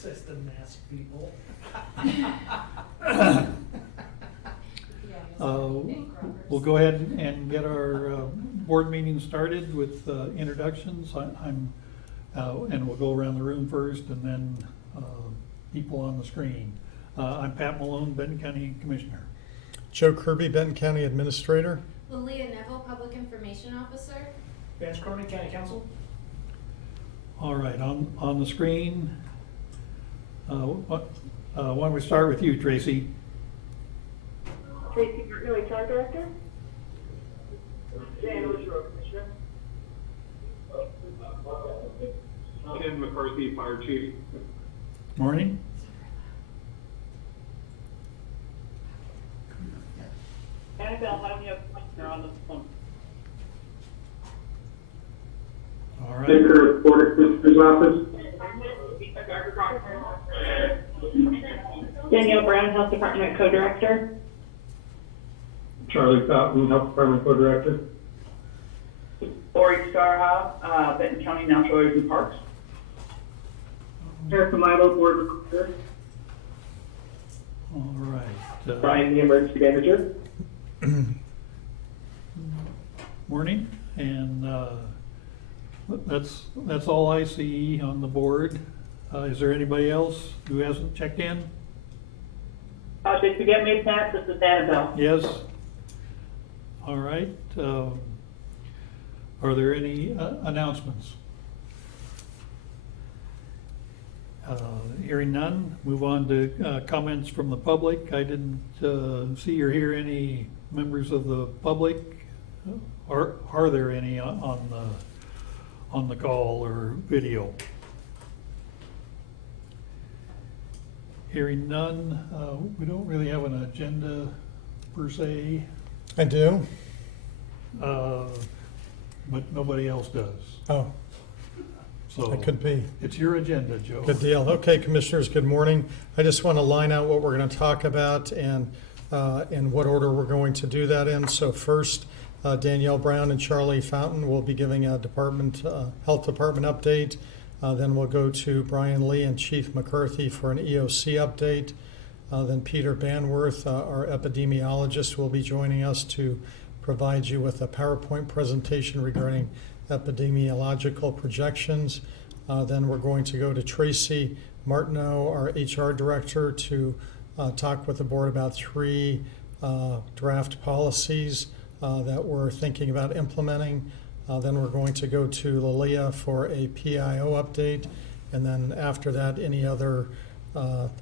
System mask people. We'll go ahead and get our board meeting started with introductions. And we'll go around the room first and then people on the screen. I'm Pat Malone, Benton County Commissioner. Joe Kirby, Benton County Administrator. Lilia Neville, Public Information Officer. Vance Cronin, County Council. All right, on the screen, why don't we start with you, Tracy? Tracy Martin, HR Director. Dan Oshiro, Commissioner. Ken McCarthy, Fire Chief. Morning. Annabelle, how do you have Commissioner on the phone? All right. Baker, Board of Commissioners Office. Danielle Brown, Health Department Co-Director. Charlie Fountain, Health Department Co-Director. Lori Starhoff, Benton County Natural Areas and Parks. Erica Milo, Board Recorder. All right. Brian, the Emergency Manager. Morning, and that's all I see on the board. Is there anybody else who hasn't checked in? Did you get me, Pat? This is Annabelle. Yes. All right. Are there any announcements? Hearing none, move on to comments from the public. I didn't see or hear any members of the public. Are there any on the call or video? Hearing none, we don't really have an agenda per se, I do. but nobody else does. Oh, So that could be. it's your agenda, Joe. Good deal. Okay, Commissioners, good morning. I just want to line out what we're going to talk about and in what order we're going to do that in. So first, Danielle Brown and Charlie Fountain will be giving a health department update. Then we'll go to Brian Lee and Chief McCarthy for an EOC update. Then Peter Banworth, our epidemiologist, will be joining us to provide you with a PowerPoint presentation regarding epidemiological projections. Then we're going to go to Tracy Martineau, our HR Director, to talk with the board about 3 draft policies that we're thinking about implementing. Then we're going to go to Lilia for a PIO update, and then after that, any other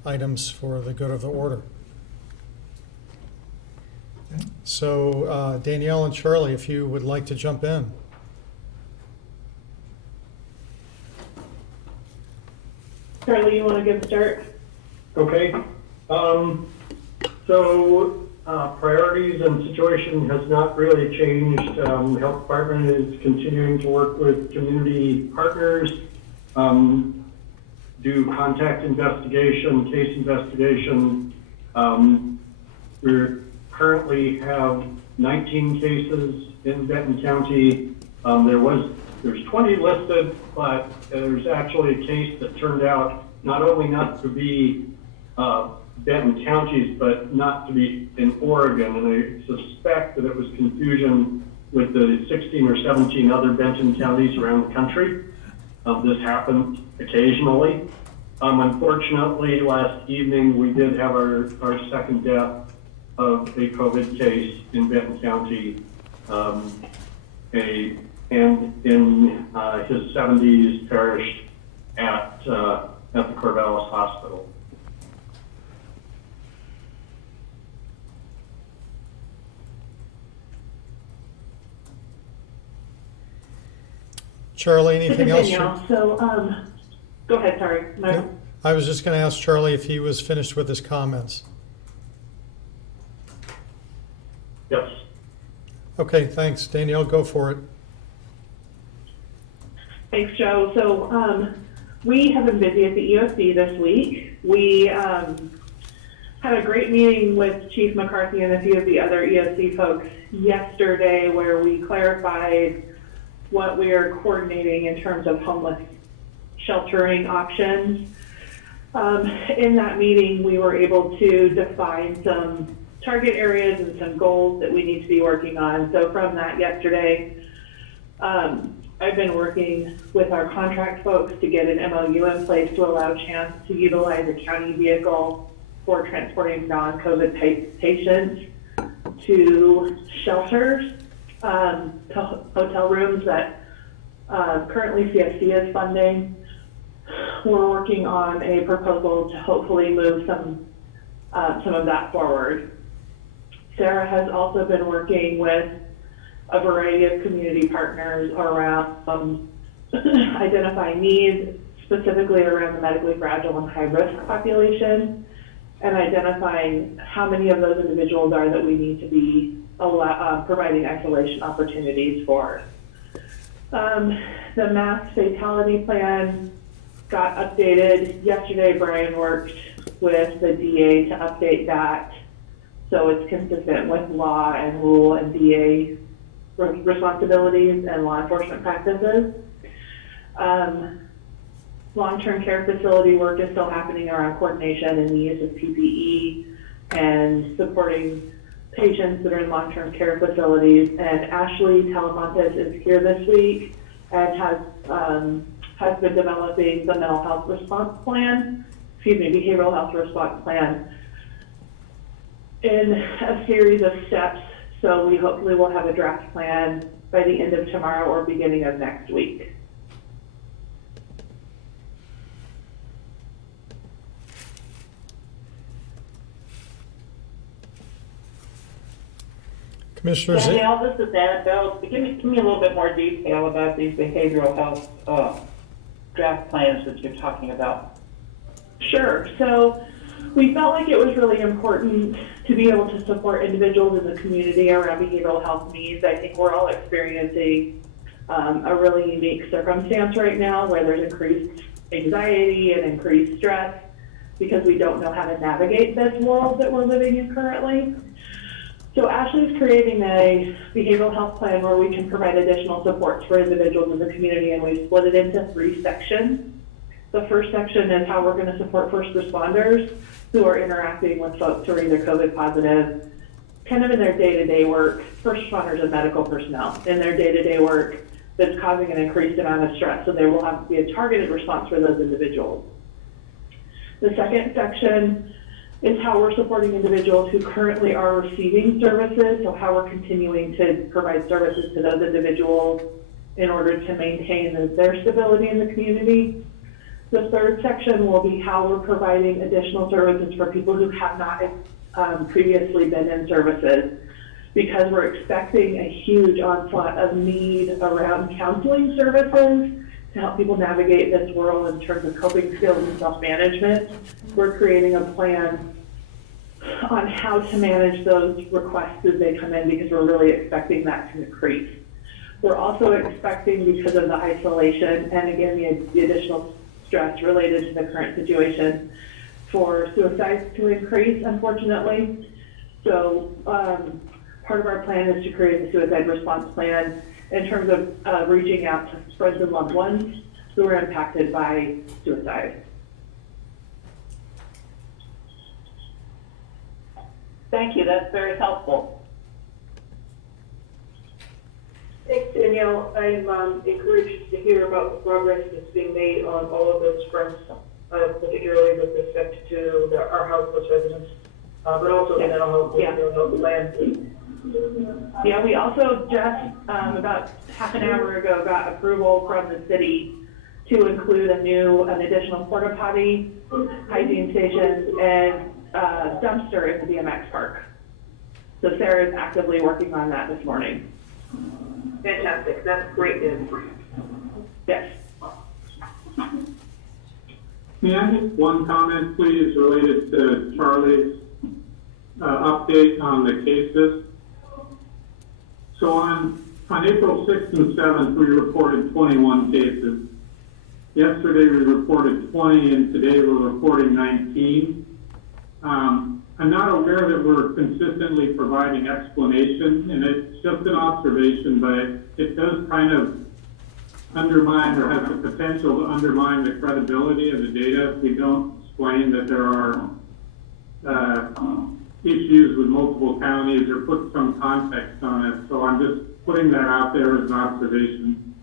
items for the good of the order. Okay. So Danielle and Charlie, if you would like to jump in. Charlie, you want to give a start? Okay. Priorities and situation has not really changed. The Health Department is continuing to work with community partners, do contact investigation, case investigation. We currently have 19 cases in Benton County. There's 20 listed, but there's actually a case that turned out not only not to be Benton counties, but not to be in Oregon. And I suspect that it was confusion with the 16 or 17 other Benton counties around the country. This happens occasionally. Unfortunately, last evening we did have our second death of a COVID case in Benton County. And in his 70s perished at the Corvallis Hospital. Charlie, anything else? So, go ahead, sorry. No, I was just going to ask Charlie if he was finished with his comments. Yes. Okay, thanks. Danielle, go for it. Thanks, Joe. So we have been busy at the EOC this week. We had a great meeting with Chief McCarthy and a few of the other EOC folks yesterday where we clarified what we are coordinating in terms of homeless sheltering options. In that meeting, we were able to define some target areas and some goals that we need to be working on. So from that yesterday, I've been working with our contract folks to get an MOU in place to allow chance to utilize a county vehicle for transporting non-COVID patients to shelters, to hotel rooms that currently CSC is funding. We're working on a proposal to hopefully move some of that forward. Sarah has also been working with a variety of community partners around identifying needs, specifically around the medically fragile and high-risk population, and identifying how many of those individuals are that we need to be providing isolation opportunities for. The mass fatality plan got updated. Yesterday, Brian worked with the DA to update that so it's consistent with law and rule and DA responsibilities and law enforcement practices. Long-term care facility work is still happening around coordination and the use of PPE and supporting patients that are in long-term care facilities. And Ashley Talamontes is here this week and has been developing the mental health response plan, behavioral health response plan in a series of steps. So we hopefully will have a draft plan by the end of tomorrow or beginning of next week. Commissioners, Danielle, this is Annabelle. Give me a little bit more detail about these behavioral health draft plans that you're talking about. Sure. So we felt like it was really important to be able to support individuals in the community around behavioral health needs. I think we're all experiencing a really unique circumstance right now where there's increased anxiety and increased stress because we don't know how to navigate this world that we're living in currently. So Ashley's creating a behavioral health plan where we can provide additional supports for individuals in the community, and we've split it into 3 sections. The first section is how we're going to support first responders who are interacting with folks who are either COVID positive, kind of in their day-to-day work, first responders and medical personnel, in their day-to-day work that's causing an increased amount of stress. So there will have to be a targeted response for those individuals. The second section is how we're supporting individuals who currently are receiving services, so how we're continuing to provide services to those individuals in order to maintain their stability in the community. The third section will be how we're providing additional services for people who have not previously been in services, because we're expecting a huge onslaught of need around counseling services to help people navigate this world in terms of coping skills and self-management. We're creating a plan on how to manage those requests as they come in because we're really expecting that to increase. We're also expecting, because of the isolation and again the additional stress related to the current situation, for suicides to increase, unfortunately. So part of our plan is to create a suicide response plan in terms of reaching out to friends and loved ones who are impacted by suicide. Thank you, that's very helpful. Thanks, Danielle. I'm encouraged to hear about the progress that's being made on all of those fronts, particularly with respect to our houseless residents, but also the mental health landscape. Yeah, we also just about half an hour ago got approval from the city to include an additional porta potty, hygiene stations, and dumpster in the BMX park. So Sarah is actively working on that this morning. Fantastic. That's great news. Yes. May I make one comment, please, related to Charlie's update on the cases? So on April 6th and 7th, we reported 21 cases. Yesterday, we reported 20, and today we're reporting 19. I'm not aware that we're consistently providing explanation, and it's just an observation, but it does kind of undermine or has the potential to undermine the credibility of the data if we don't explain that there are issues with multiple counties or put some context on it. So I'm just putting that out there as an observation.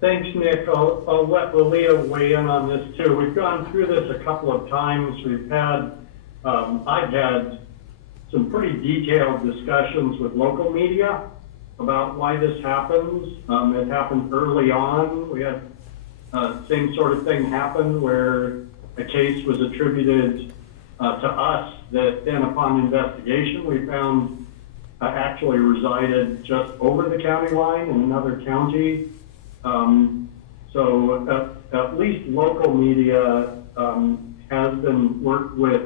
Thanks, Nick. I'll let Leah weigh in on this too. We've gone through this a couple of times. I've had some pretty detailed discussions with local media about why this happens. It happened early on. We had same sort of thing happen where a case was attributed to us that then upon investigation we found actually resided just over the county line in another county. So at least local media has been worked with,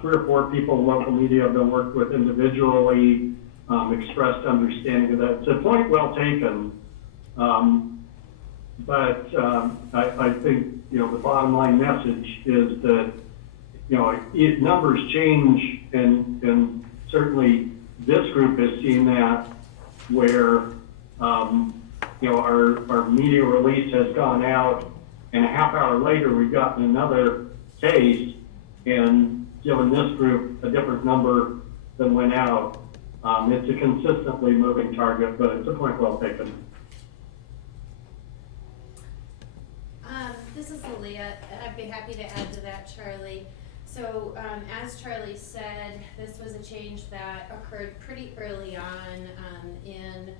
3 or 4 people in local media have been worked with individually, expressed understanding of that. It's a point well taken. But I think, the bottom line message is that, numbers change, and certainly this group has seen that where, our media release has gone out, and a half hour later we've gotten another case, and given this group a different number than went out. It's a consistently moving target, but it's a point well taken. This is Leah. I'd be happy to add to that, Charlie. So, as Charlie said, this was a change that occurred pretty early on in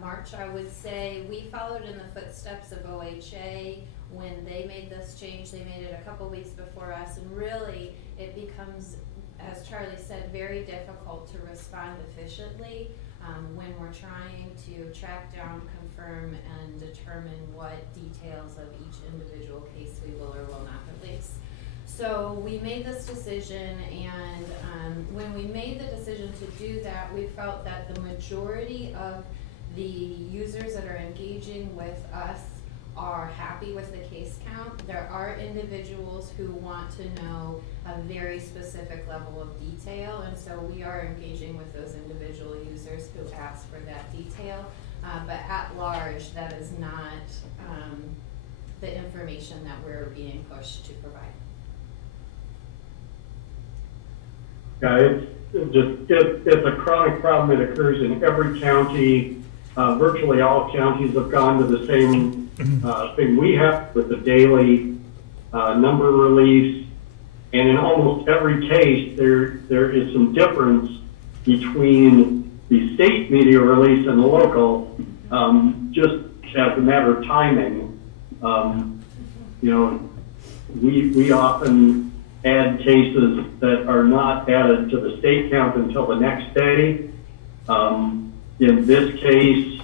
March, I would say. We followed in the footsteps of OHA when they made this change. They made it a couple weeks before us, and really it becomes, as Charlie said, very difficult to respond efficiently when we're trying to track down, confirm, and determine what details of each individual case we will or will not release. So we made this decision, and when we made the decision to do that, we felt that the majority of the users that are engaging with us are happy with the case count. There are individuals who want to know a very specific level of detail, and so we are engaging with those individual users who ask for that detail. But at large, that is not the information that we're being pushed to provide. Yeah, it's a chronic problem that occurs in every county. Virtually all counties have gone to the same thing we have with the daily number release. And in almost every case, there is some difference between the state media release and the local, just as a matter of timing. We often add cases that are not added to the state count until the next day. In this case,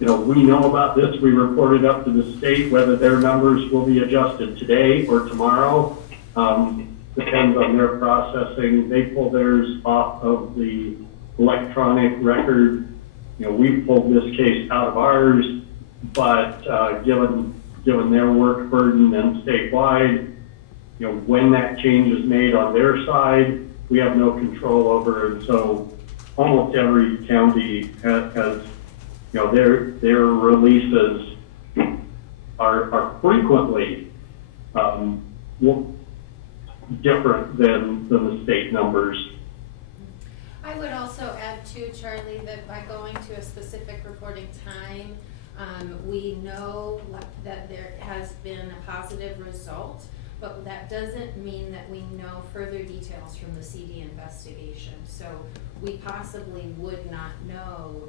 we know about this. We reported up to the state. Whether their numbers will be adjusted today or tomorrow depends on their processing. They pull theirs off of the electronic record. We pulled this case out of ours, but given their work burden and statewide, when that change is made on their side, we have no control over it. So almost every county has their releases are frequently different than the state numbers. I would also add too, Charlie, that by going to a specific reporting time, we know that there has been a positive result, but that doesn't mean that we know further details from the CD investigation. So we possibly would not know,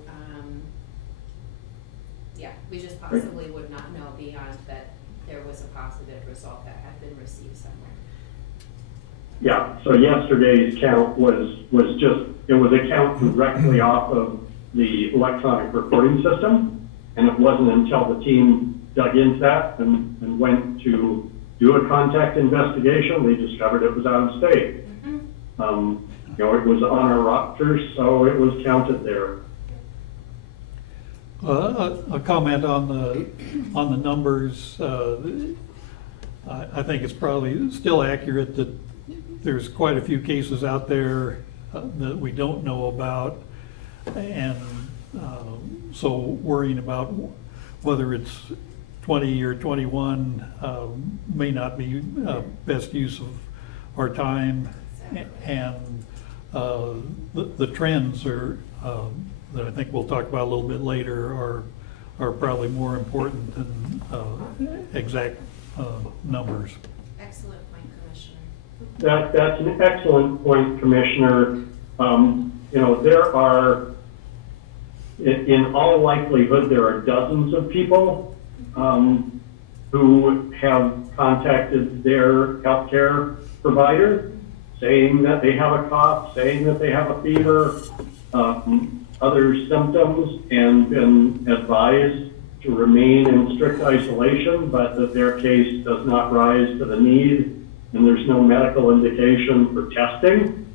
we just possibly would not know beyond that there was a positive result that had been received somewhere. Yeah, so yesterday's count was a count directly off of the electronic reporting system, and it wasn't until the team dug into that and went to do a contact investigation, they discovered it was out of state. Mm-hmm. It was on our rosters, so it was counted there. A comment on the numbers. I think it's probably still accurate that there's quite a few cases out there that we don't know about, and so worrying about whether it's 20 or 21 may not be best use of our time. And the trends are, that I think we'll talk about a little bit later, are probably more important than exact numbers. Excellent point, Commissioner. That's an excellent point, Commissioner. You know, there are, in all likelihood, there are dozens of people who have contacted their healthcare provider saying that they have a cough, saying that they have a fever, other symptoms, and been advised to remain in strict isolation, but that their case does not rise to the need, and there's no medical indication for testing.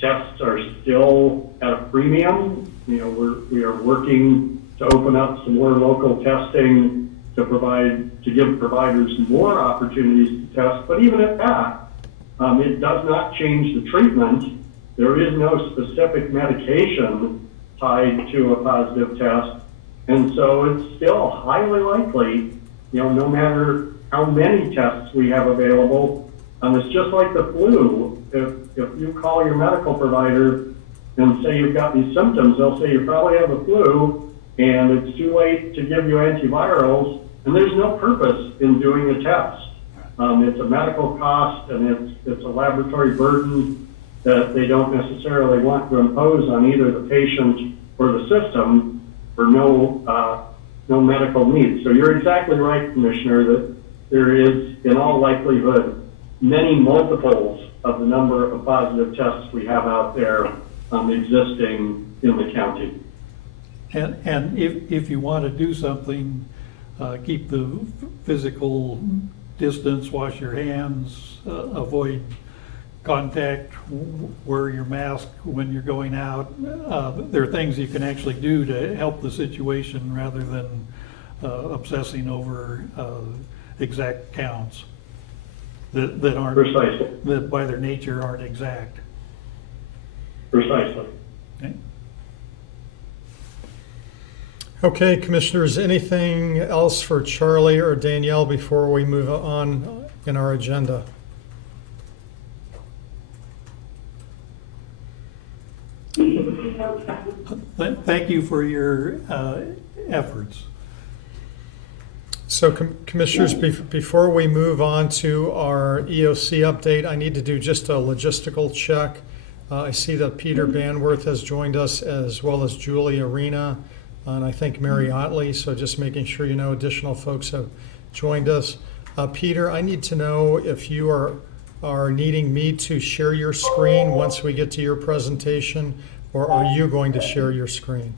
Tests are still at a premium. You know, we are working to open up some more local testing to give providers more opportunities to test. But even at that, it does not change the treatment. There is no specific medication tied to a positive test. And so it's still highly likely, you know, no matter how many tests we have available, it's just like the flu. If you call your medical provider and say you've got these symptoms, they'll say you probably have the flu and it's too late to give you antivirals, and there's no purpose in doing a test. It's a medical cost and it's a laboratory burden that they don't necessarily want to impose on either the patient or the system for no medical need. So you're exactly right, Commissioner, that there is, in all likelihood, many multiples of the number of positive tests we have out there existing in the county. And if you want to do something, keep the physical distance, wash your hands, avoid contact, wear your mask when you're going out. There are things you can actually do to help the situation rather than obsessing over exact counts that aren't, Precisely. that by their nature aren't exact. Precisely. Okay. Okay, Commissioners, anything else for Charlie or Danielle before we move on in our agenda? Thank you for your efforts. So Commissioners, before we move on to our EOC update, I need to do just a logistical check. I see that Peter Banworth has joined us, as well as Julie Arena, and I think Mary Otley, so just making sure you know additional folks have joined us. Peter, I need to know if you are needing me to share your screen once we get to your presentation, or are you going to share your screen?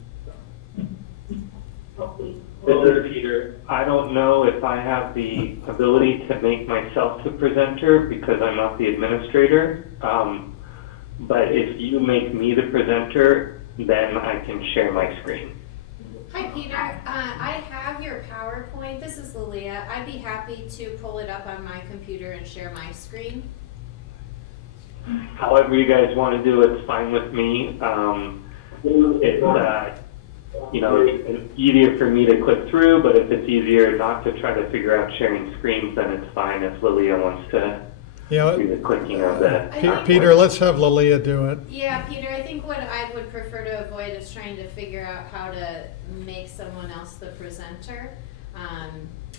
This is Peter. I don't know if I have the ability to make myself the presenter because I'm not the administrator. But if you make me the presenter, then I can share my screen. Hi, Peter. I have your PowerPoint. This is Lilia. I'd be happy to pull it up on my computer and share my screen. However you guys want to do it, it's fine with me. It's easier for me to click through, but if it's easier not to try to figure out sharing screens, then it's fine if Lilia wants to do the clicking of that. Peter, let's have Lilia do it. Yeah, Peter, I think what I would prefer to avoid is trying to figure out how to make someone else the presenter.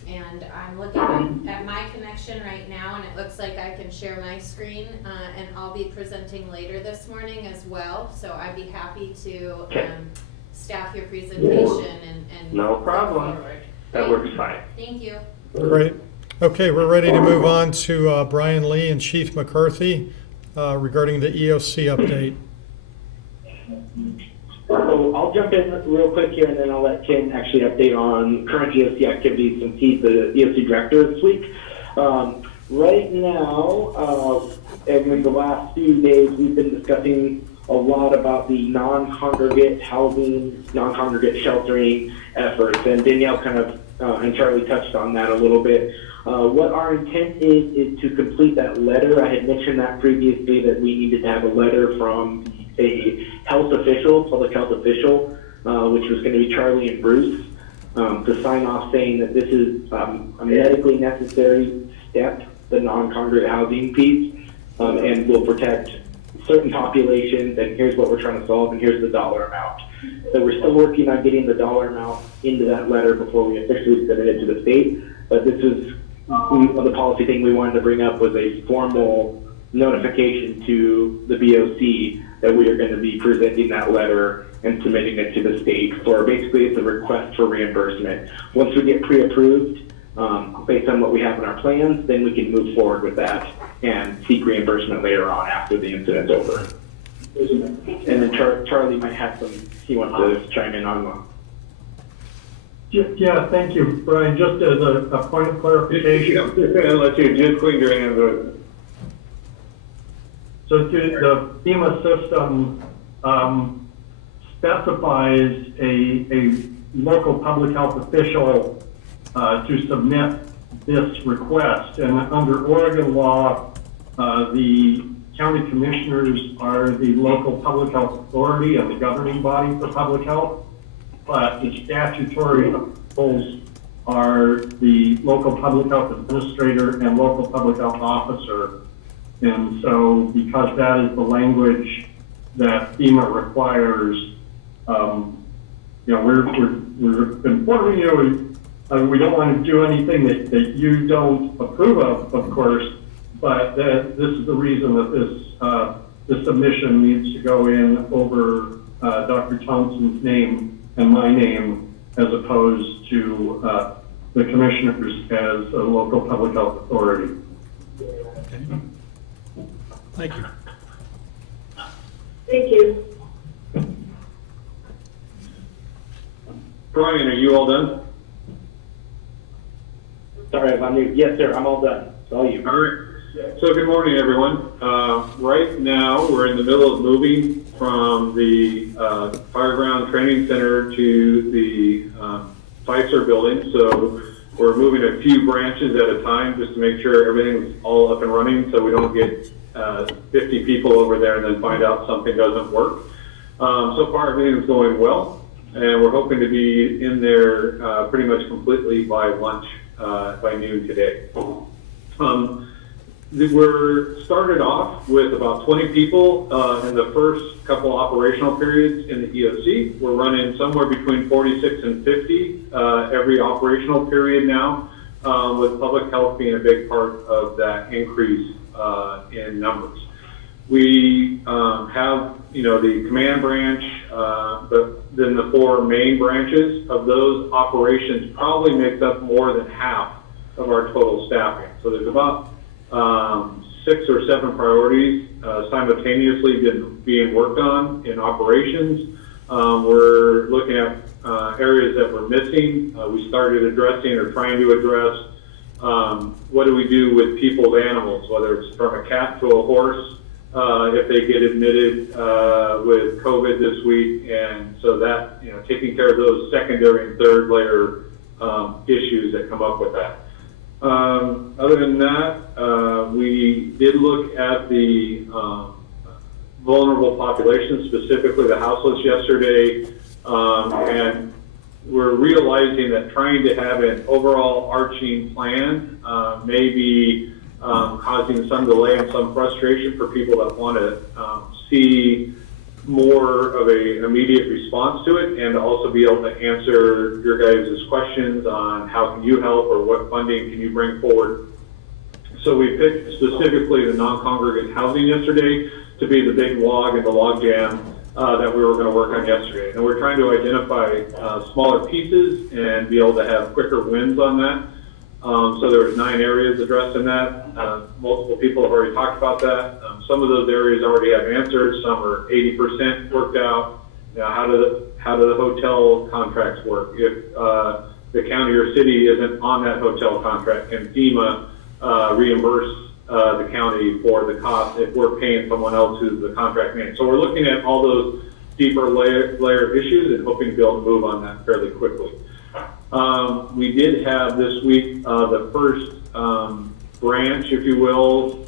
And I'm looking at my connection right now, and it looks like I can share my screen, and I'll be presenting later this morning as well. So I'd be happy to staff your presentation and no problem. That works fine. Thank you. Great. Okay, we're ready to move on to Brian Lee and Chief McCarthy regarding the EOC update. So I'll jump in real quick here, and then I'll let Ken actually update on current EOC activities since he's the EOC director this week. Right now, and in the last few days, we've been discussing a lot about the non-congregate housing, non-congregate sheltering efforts, and Danielle kind of and Charlie touched on that a little bit. What our intent is to complete that letter. I had mentioned that previously, that we needed to have a letter from a health official, public health official, which was going to be Charlie and Bruce. to sign off saying that this is a medically necessary step, the non-congregate housing piece, and will protect certain populations, and here's what we're trying to solve, and here's the dollar amount. So we're still working on getting the dollar amount into that letter before we officially submit it to the state, but this is the policy thing we wanted to bring up was a formal notification to the BOC that we are going to be presenting that letter and submitting it to the state for basically it's a request for reimbursement. Once we get pre-approved, based on what we have in our plans, then we can move forward with that and seek reimbursement later on after the incident's over. And then Charlie might have he wants to chime in on one. Yeah, thank you, Brian. Just as a point of clarification. I'll let you just clean your hands. So the FEMA system specifies a local public health official to submit this request. And under Oregon law, the county commissioners are the local public health authority and the governing body for public health. But the statutory roles are the local public health administrator and local public health officer. And so because that is the language that FEMA requires, we're informing you, we don't want to do anything that you don't approve of course, but this is the reason that this submission needs to go in over Dr. Thompson's name and my name, as opposed to the commissioners as a local public health authority. Okay. Thank you. Thank you. Brian, are you all done? Sorry if I'm mute. Yes, sir, I'm all done. It's all you. All right. So good morning, everyone. Right now, we're in the middle of moving from the Fireground Training Center to the FISER building. So we're moving a few branches at a time just to make sure everything's all up and running so we don't get 50 people over there and then find out something doesn't work. So far, everything's going well, and we're hoping to be in there pretty much completely by lunch, by noon today. We're started off with about 20 people in the first couple operational periods in the EOC. We're running somewhere between 46 and 50 every operational period now, with public health being a big part of that increase in numbers. We have, the command branch, but then the 4 main branches of those operations probably makes up more than half of our total staffing. So there's about 6 or 7 priorities simultaneously being worked on in operations. We're looking at areas that we're missing. We started addressing or trying to address what do we do with people's animals, whether it's from a cat to a horse, if they get admitted with COVID this week. And so that, taking care of those secondary and third layer issues that come up with that. Other than that, we did look at the vulnerable populations, specifically the houseless yesterday, and we're realizing that trying to have an overall arching plan may be causing some delay and some frustration for people that want to see more of a immediate response to it, and also be able to answer your guys' questions on how can you help or what funding can you bring forward. So we picked specifically the non-congregate housing yesterday to be the big log and the log jam that we were going to work on yesterday. And we're trying to identify smaller pieces and be able to have quicker wins on that. So there was 9 areas addressed in that. Multiple people have already talked about that. Some of those areas already have answers. Some are 80% worked out. How do the hotel contracts work? If the county or city isn't on that hotel contract, can FEMA reimburse the county for the cost if we're paying someone else who's the contract man? So we're looking at all those deeper layer issues and hoping to be able to move on that fairly quickly. We did have this week the first branch, if you will,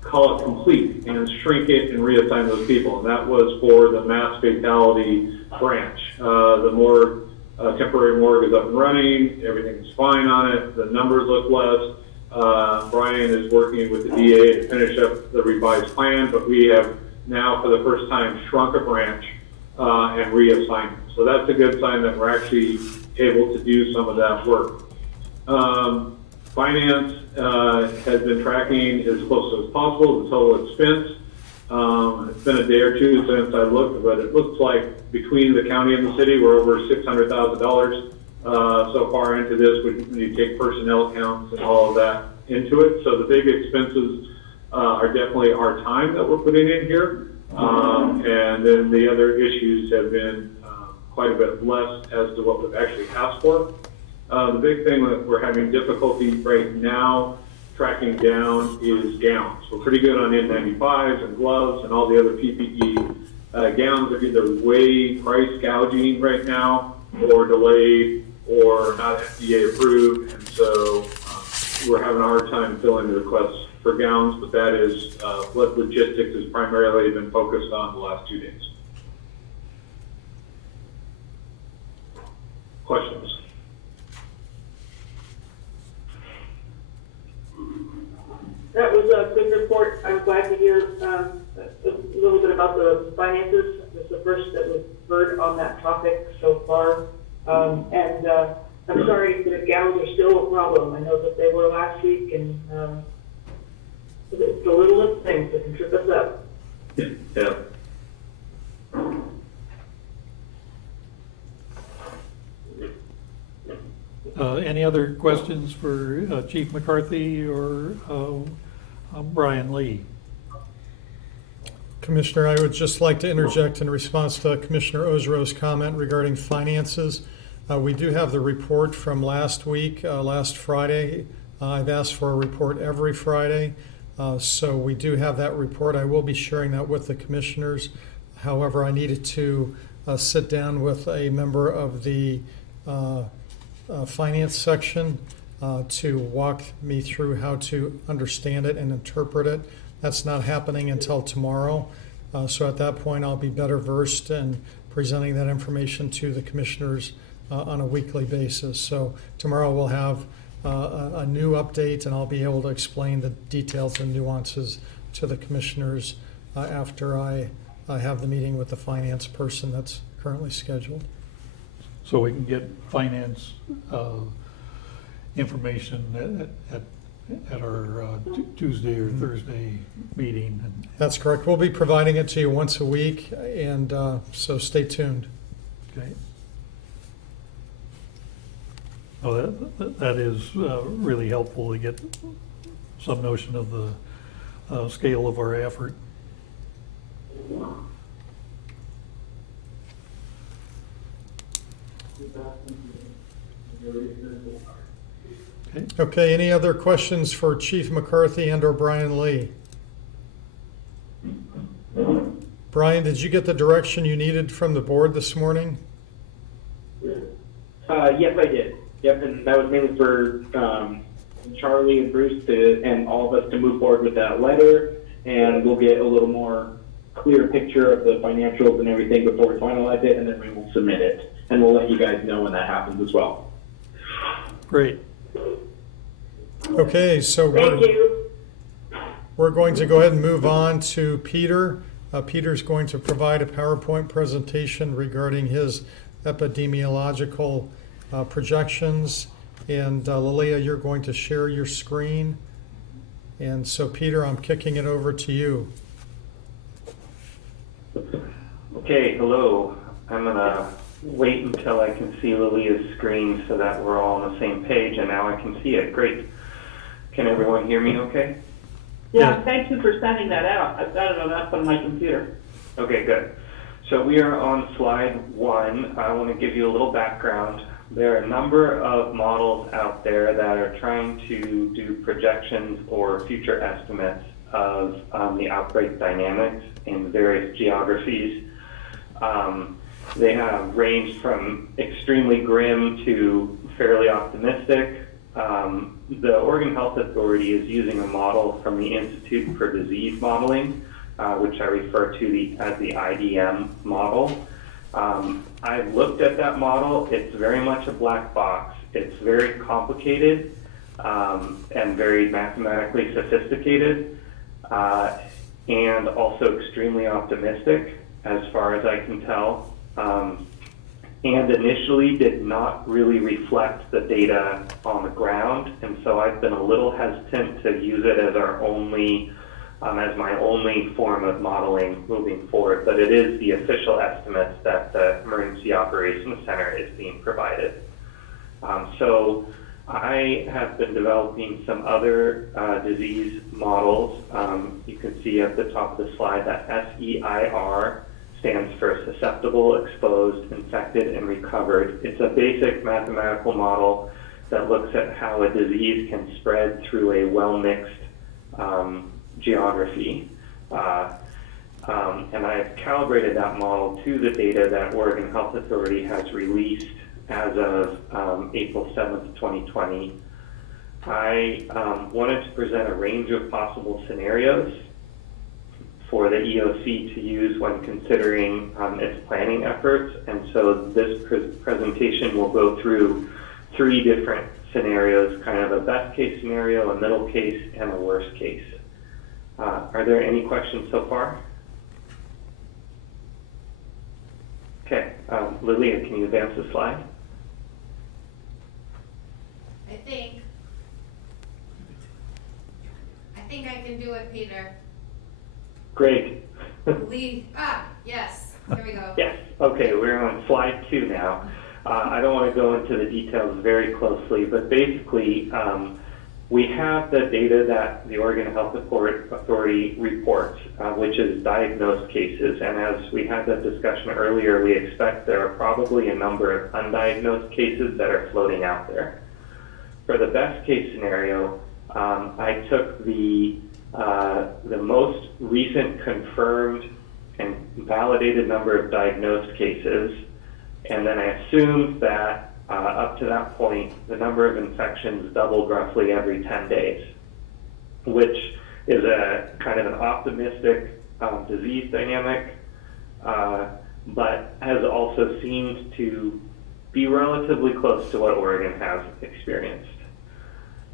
call it complete and shrink it and reassign those people. And that was for the mass fatality branch. The more temporary morgue is up and running, everything's fine on it, the numbers look less. Brian is working with the DA to finish up the revised plan, but we have now for the first time shrunk a branch and reassigned it. So that's a good sign that we're actually able to do some of that work. Finance has been tracking as close as possible the total expense. It's been a day or two since I looked, but it looks like between the county and the city, we're over $600,000 so far into this when you take personnel counts and all of that into it. So the big expenses are definitely our time that we're putting in here. And then the other issues have been quite a bit less as to what we've actually asked for. The big thing that we're having difficulty right now tracking down is gowns. We're pretty good on N95s and gloves and all the other PPE. Gowns are either way price gouging right now or delayed or not FDA approved. And so we're having a hard time filling the requests for gowns, but that is what logistics has primarily been focused on the last 2 days. Questions? That was a good report. I'm glad to hear a little bit about the finances. It's the first that we've heard on that topic so far. And I'm sorry that gowns are still a problem. I know that they were last week, and it's the littlest things that can trip us up. Yeah. Any other questions for Chief McCarthy or Brian Lee? Commissioner, I would just like to interject in response to Commissioner Ozero's comment regarding finances. We do have the report from last week, last Friday. I've asked for a report every Friday, so we do have that report. I will be sharing that with the commissioners. However, I needed to sit down with a member of the finance section to walk me through how to understand it and interpret it. That's not happening until tomorrow. So at that point, I'll be better versed in presenting that information to the commissioners on a weekly basis. So tomorrow we'll have a new update, and I'll be able to explain the details and nuances to the commissioners after I have the meeting with the finance person that's currently scheduled. So we can get finance information at our Tuesday or Thursday meeting. That's correct. We'll be providing it to you once a week, and so stay tuned. Okay. Oh, that is really helpful to get some notion of the scale of our effort. Okay, any other questions for Chief McCarthy and or Brian Lee? Brian, did you get the direction you needed from the board this morning? Yes, I did. Yep, and that was mainly for Charlie and Bruce and all of us to move forward with that letter, and we'll get a little more clear picture of the financials and everything before we finalize it, and then we will submit it, and we'll let you guys know when that happens as well. Great. Okay, so Thank you. we're going to go ahead and move on to Peter. Peter's going to provide a PowerPoint presentation regarding his epidemiological projections. And Lilia, you're going to share your screen. And so Peter, I'm kicking it over to you. Okay, hello. I'm gonna wait until I can see Lilia's screen so that we're all on the same page, and now I can see it. Great. Can everyone hear me okay? Yeah, thank you for sending that out. I've got it up on my computer. Okay, good. So we are on slide 1. I want to give you a little background. There are a number of models out there that are trying to do projections or future estimates of the outbreak dynamics in various geographies. They have ranged from extremely grim to fairly optimistic. The Oregon Health Authority is using a model from the Institute for Disease Modeling, which I refer to as the IDM model. I've looked at that model. It's very much a black box. It's very complicated and very mathematically sophisticated, and also extremely optimistic as far as I can tell, and initially did not really reflect the data on the ground, and so I've been a little hesitant to use it as our only, as my only form of modeling moving forward, but it is the official estimates that the Emergency Operations Center is being provided. So I have been developing some other disease models. You can see at the top of the slide that SEIR stands for susceptible, exposed, infected, and recovered. It's a basic mathematical model that looks at how a disease can spread through a well-mixed geography. And I've calibrated that model to the data that Oregon Health Authority has released as of April 7th, 2020. I wanted to present a range of possible scenarios for the EOC to use when considering its planning efforts. And so this presentation will go through 3 different scenarios, kind of a best case scenario, a middle case, and a worst case. Are there any questions so far? Okay, Lilia, can you advance the slide? I think I can do it, Peter. Great. Yes, here we go. Yes, okay, we're on slide 2 now. I don't want to go into the details very closely, but basically, we have the data that the Oregon Health Authority reports, which is diagnosed cases. And as we had that discussion earlier, we expect there are probably a number of undiagnosed cases that are floating out there. For the best case scenario, I took the most recent confirmed and validated number of diagnosed cases, and then I assumed that up to that point, the number of infections doubled roughly every 10 days, which is a kind of an optimistic disease dynamic, but has also seemed to be relatively close to what Oregon has experienced.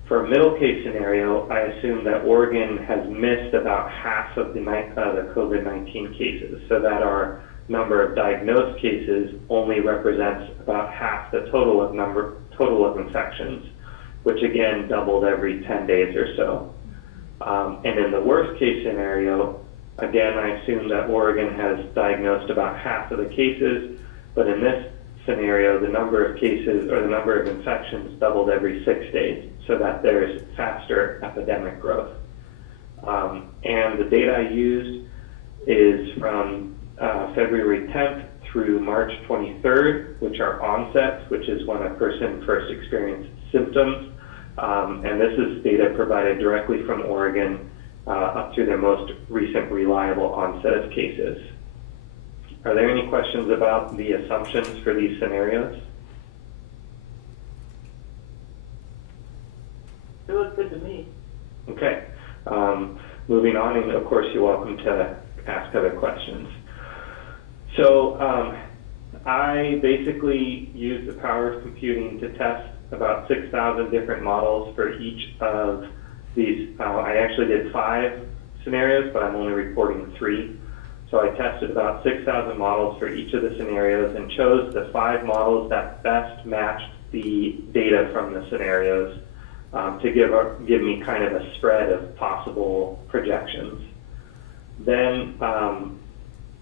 For a middle case scenario, I assume that Oregon has missed about half of the COVID-19 cases, so that our number of diagnosed cases only represents about half the total of infections, which again doubled every 10 days or so. And in the worst case scenario, again, I assume that Oregon has diagnosed about half of the cases, but in this scenario, the number of cases or the number of infections doubled every 6 days, so that there's faster epidemic growth. And the data I used is from February 10th through March 23rd, which are onsets, which is when a person first experienced symptoms. And this is data provided directly from Oregon up to their most recent reliable onset of cases. Are there any questions about the assumptions for these scenarios? It looks good to me. Okay. Moving on, and of course you're welcome to ask other questions. So I basically used the power of computing to test about 6,000 different models for each of these. I actually did 5 scenarios, but I'm only reporting 3. So I tested about 6,000 models for each of the scenarios and chose the 5 models that best matched the data from the scenarios to give me kind of a spread of possible projections. Then,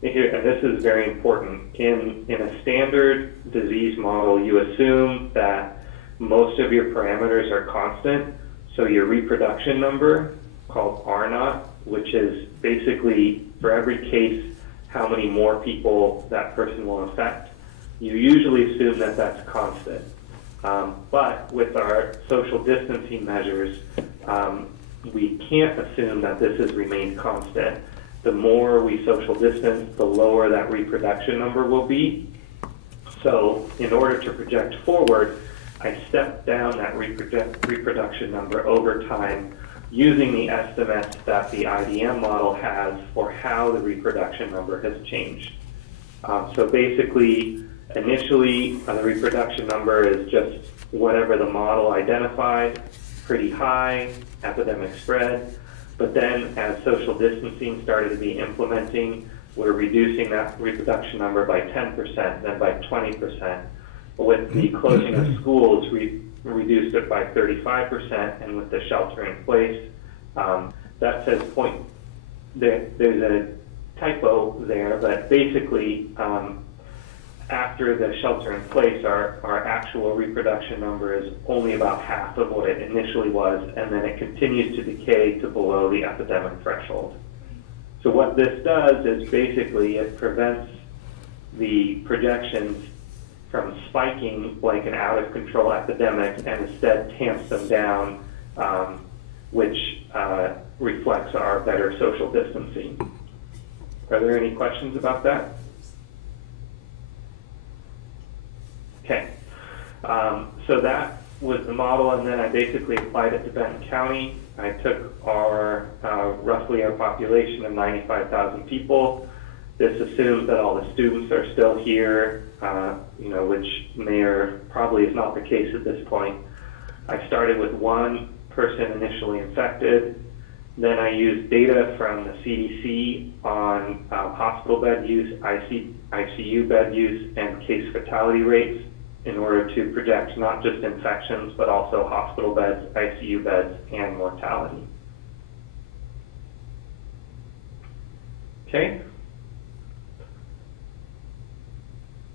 here, and this is very important, in a standard disease model, you assume that most of your parameters are constant, so your reproduction number, called R0, which is basically for every case how many more people that person will affect, you usually assume that that's constant. But with our social distancing measures, we can't assume that this has remained constant. The more we social distance, the lower that reproduction number will be. So in order to project forward, I stepped down that reproduction number over time using the estimates that the IDM model has for how the reproduction number has changed. So basically, initially, the reproduction number is just whatever the model identified, pretty high, epidemic spread. But then as social distancing started to be implementing, we're reducing that reproduction number by 10%, then by 20%. With the closing of schools, we reduced it by 35%, and with the shelter in place, that says there's a typo there, but basically, after the shelter in place, our actual reproduction number is only about half of what it initially was, and then it continues to decay to below the epidemic threshold. So what this does is basically it prevents the projections from spiking like an out-of-control epidemic and instead tamps them down, which reflects our better social distancing. Are there any questions about that? Okay, so that was the model, and then I basically applied it to Benton County. I took our roughly our population of 95,000 people. This assumes that all the students are still here, which may or probably is not the case at this point. I started with one person initially infected. Then I used data from the CDC on hospital bed use, ICU bed use, and case fatality rates in order to project not just infections, but also hospital beds, ICU beds, and mortality. Okay.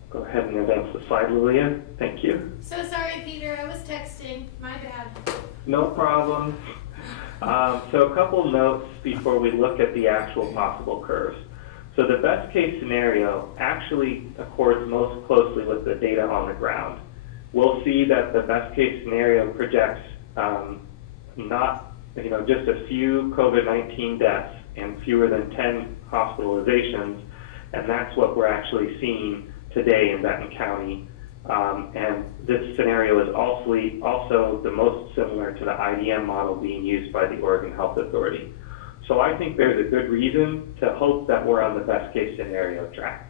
Go ahead and advance the slide, Lilia. Thank you. So sorry, Peter, I was texting, my bad. No problem. So a couple notes before we look at the actual possible curves. So the best case scenario actually accords most closely with the data on the ground. We'll see that the best case scenario projects not, just a few COVID-19 deaths and fewer than 10 hospitalizations, and that's what we're actually seeing today in Benton County. And this scenario is also the most similar to the IDM model being used by the Oregon Health Authority. So I think there's a good reason to hope that we're on the best case scenario track.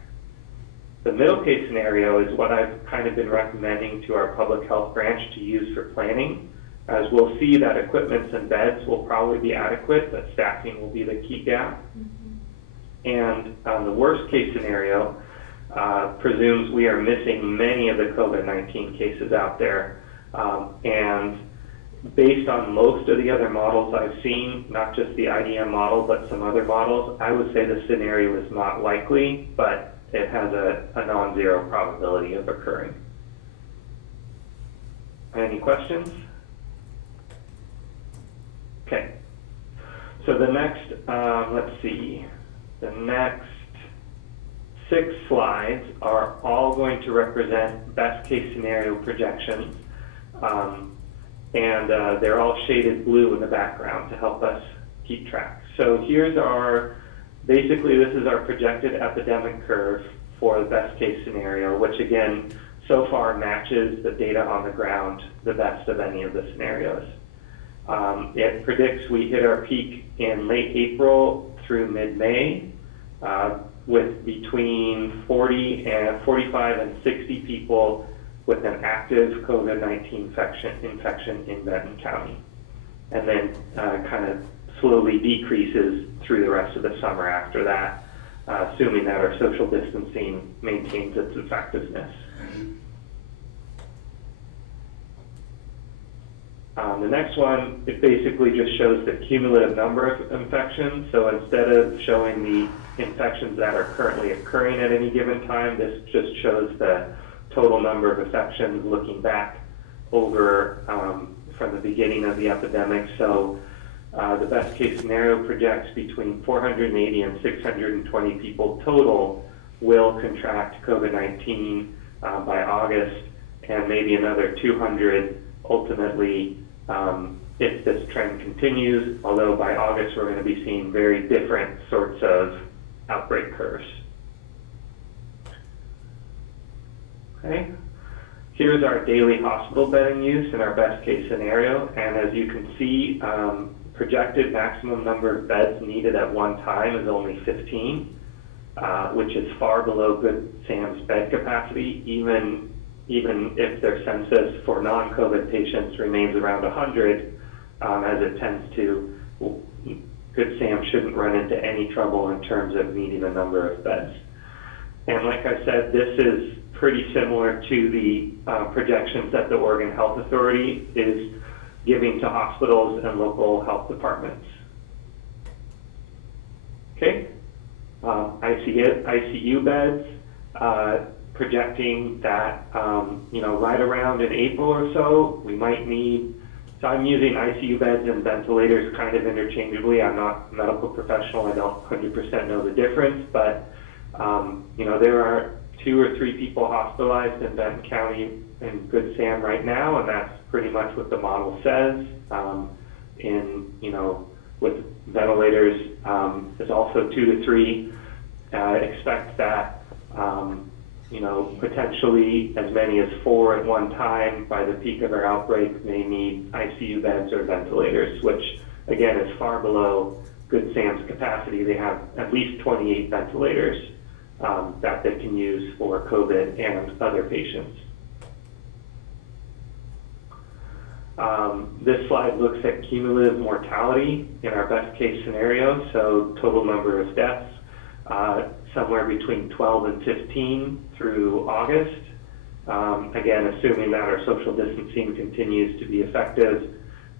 The middle case scenario is what I've kind of been recommending to our public health branch to use for planning, as we'll see that equipment and beds will probably be adequate, but staffing will be the key gap. And the worst case scenario presumes we are missing many of the COVID-19 cases out there. And based on most of the other models I've seen, not just the IDM model, but some other models, I would say the scenario is not likely, but it has a non-zero probability of occurring. Any questions? Okay. So the next, let's see, the next 6 slides are all going to represent best case scenario projections. And they're all shaded blue in the background to help us keep track. So here's basically this is our projected epidemic curve for the best case scenario, which again, so far matches the data on the ground the best of any of the scenarios. It predicts we hit our peak in late April through mid-May, with between 45 and 60 people with an active COVID-19 infection in Benton County. And then kind of slowly decreases through the rest of the summer after that, assuming that our social distancing maintains its effectiveness. The next one, it basically just shows the cumulative number of infections. So instead of showing the infections that are currently occurring at any given time, this just shows the total number of infections looking back over from the beginning of the epidemic. So the best case scenario projects between 480 and 620 people total will contract COVID-19 by August, and maybe another 200 ultimately if this trend continues, although by August we're going to be seeing very different sorts of outbreak curves. Okay, here's our daily hospital bedding use in our best case scenario, and as you can see, projected maximum number of beds needed at one time is only 15. which is far below Good Sam's bed capacity, even if their census for non-COVID patients remains around 100, as it tends to. Good Sam shouldn't run into any trouble in terms of meeting the number of beds. And like I said, this is pretty similar to the projections that the Oregon Health Authority is giving to hospitals and local health departments. Okay, ICU beds, projecting that, right around in April or so, we might need, so I'm using ICU beds and ventilators kind of interchangeably. I'm not a medical professional. I don't 100% know the difference, but, there are 2 or 3 people hospitalized in Benton County in Good Sam right now, and that's pretty much what the model says. With ventilators, there's also 2 to 3. Expect that, potentially as many as 4 at one time by the peak of our outbreak may need ICU beds or ventilators, which again is far below Good Sam's capacity. They have at least 28 ventilators that they can use for COVID and other patients. This slide looks at cumulative mortality in our best case scenario, so total number of deaths, somewhere between 12 and 15 through August. Again, assuming that our social distancing continues to be effective.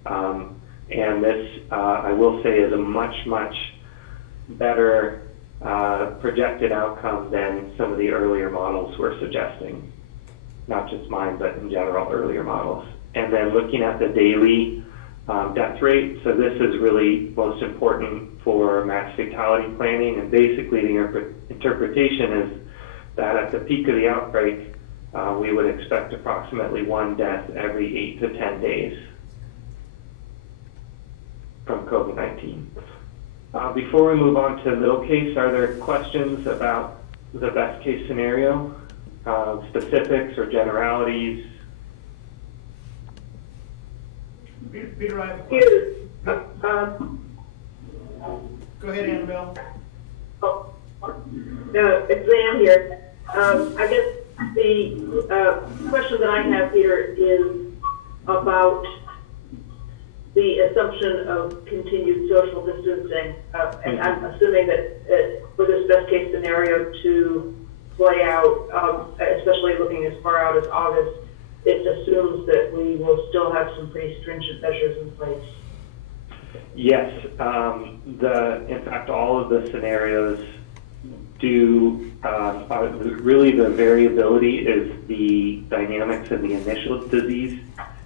And this, I will say, is a much, much better projected outcome than some of the earlier models were suggesting. Not just mine, but in general, earlier models. And then looking at the daily death rate, so this is really most important for mass fatality planning, and basically the interpretation is that at the peak of the outbreak, we would expect approximately 1 death every 8 to 10 days from COVID-19. Before we move on to middle case, are there questions about the best case scenario, specifics or generalities? Peter, I have a question. Here, Go ahead, Annabelle. it's Sam here. I guess the question that I have here is about the assumption of continued social distancing. And I'm assuming that for this best case scenario to play out, especially looking as far out as August, it assumes that we will still have some pretty stringent measures in place. Yes, in fact, all of the scenarios do, really the variability is the dynamics of the initial disease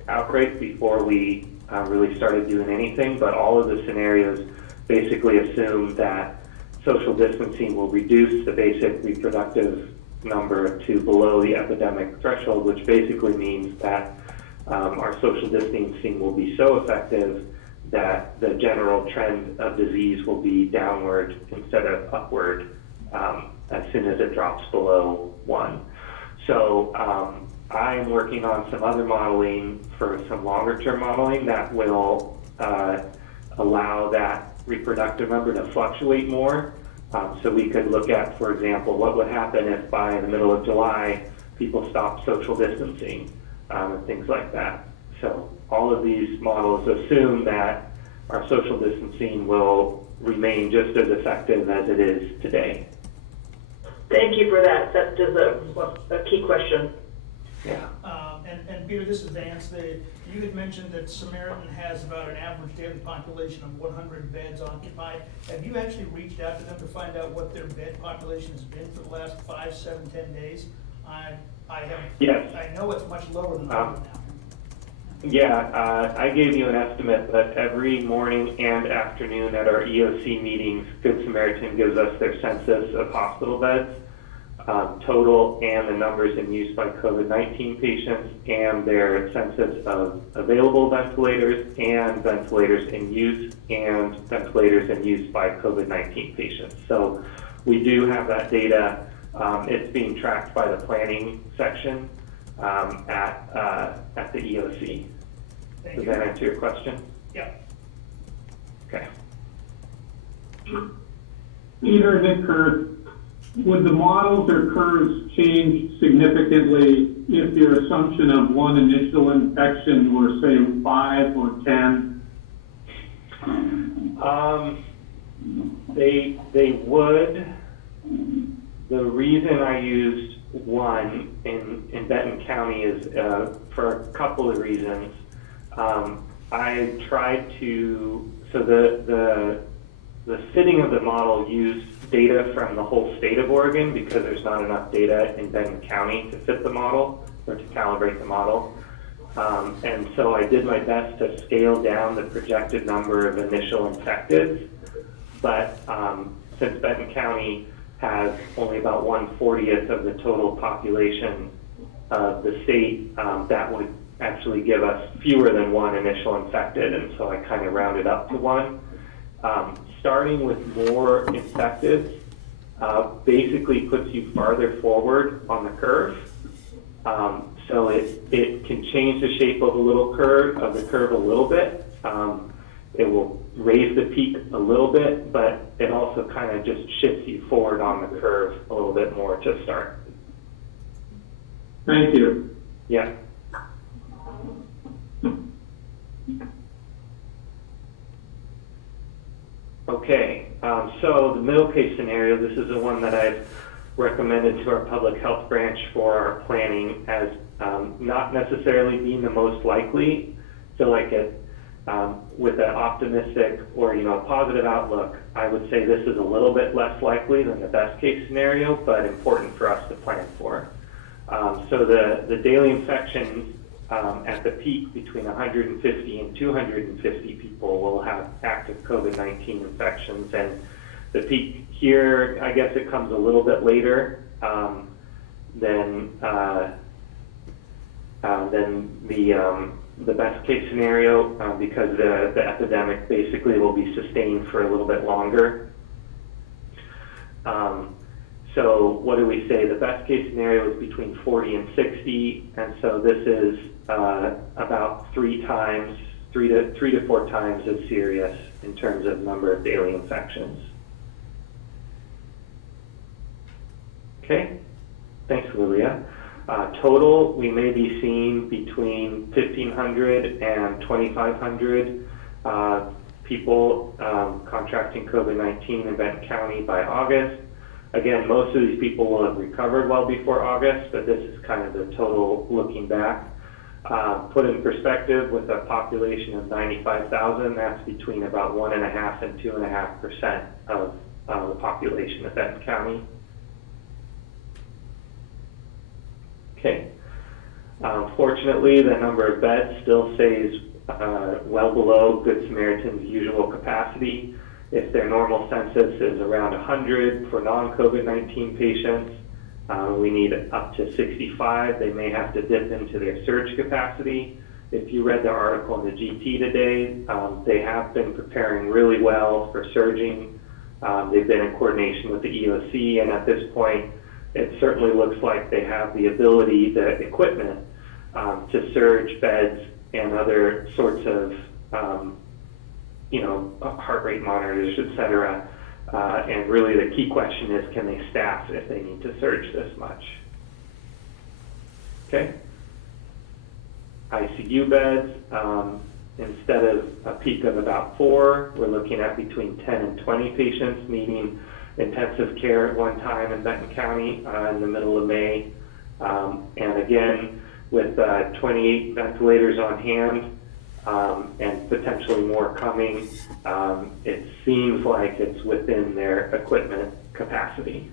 outbreak before we really started doing anything, but all of the scenarios basically assume that social distancing will reduce the basic reproductive number to below the epidemic threshold, which basically means that our social distancing will be so effective that the general trend of disease will be downward instead of upward as soon as it drops below 1. So I am working on some other modeling for some longer term modeling that will allow that reproductive number to fluctuate more. So we could look at, for example, what would happen if by the middle of July people stopped social distancing and things like that. So all of these models assume that our social distancing will remain just as effective as it is today. Thank you for that. That is a key question. Yeah. And Peter, this is Vance. You had mentioned that Samaritan has about an average daily population of 100 beds occupied. Have you actually reached out to them to find out what their bed population has been for the last 5, 7, 10 days? I have. Yes. I know it's much lower than that now. Yeah, I gave you an estimate, but every morning and afternoon at our EOC meetings, Good Samaritan gives us their census of hospital beds, total, and the numbers in use by COVID-19 patients, and their census of available ventilators and ventilators in use and ventilators in use by COVID-19 patients. So we do have that data. It's being tracked by the planning section at the EOC. Does that answer your question? Yeah. Okay. Peter, Nick Kurth. would the models or curves change significantly if your assumption of one initial infection were, say, 5 or 10? They would. The reason I used 1 in Benton County is for a couple of reasons. I tried to, so the fitting of the model used data from the whole state of Oregon because there's not enough data in Benton County to fit the model or to calibrate the model. And so I did my best to scale down the projected number of initial infected, but since Benton County has only about 1/40th of the total population of the state, that would actually give us fewer than 1 initial infected, and so I kind of rounded up to 1. Starting with more infected basically puts you farther forward on the curve. So it can change the shape of the curve a little bit. It will raise the peak a little bit, but it also kind of just shifts you forward on the curve a little bit more to start. Thank you. Yeah. Okay, so the middle case scenario, this is the one that I've recommended to our public health branch for our planning as not necessarily being the most likely. Feel like it, with an optimistic or a positive outlook, I would say this is a little bit less likely than the best case scenario, but important for us to plan for. So the daily infections at the peak between 150 and 250 people will have active COVID-19 infections, and the peak here, I guess it comes a little bit later than the best case scenario because the epidemic basically will be sustained for a little bit longer. So what do we say? The best case scenario is between 40 and 60, and so this is about 3 to 4 times as serious in terms of number of daily infections. Okay, thanks, Lilia. Total, we may be seeing between 1,500 and 2,500 people contracting COVID-19 in Benton County by August. Again, most of these people will have recovered well before August, but this is kind of the total looking back. Put in perspective, with a population of 95,000, that's between about 1.5% and 2.5% of the population of Benton County. Okay. Fortunately, the number of beds still stays well below Good Samaritan's usual capacity. If their normal census is around 100 for non-COVID-19 patients, we need up to 65. They may have to dip into their surge capacity. If you read the article in the GT today, they have been preparing really well for surging. They've been in coordination with the EOC, and at this point, it certainly looks like they have the ability, the equipment, to surge beds and other sorts of, heart rate monitors, et cetera. And really the key question is, can they staff if they need to surge this much? Okay. ICU beds, instead of a peak of about 4, we're looking at between 10 and 20 patients needing intensive care at one time in Benton County in the middle of May. And again, with 28 ventilators on hand and potentially more coming, it seems like it's within their equipment capacity.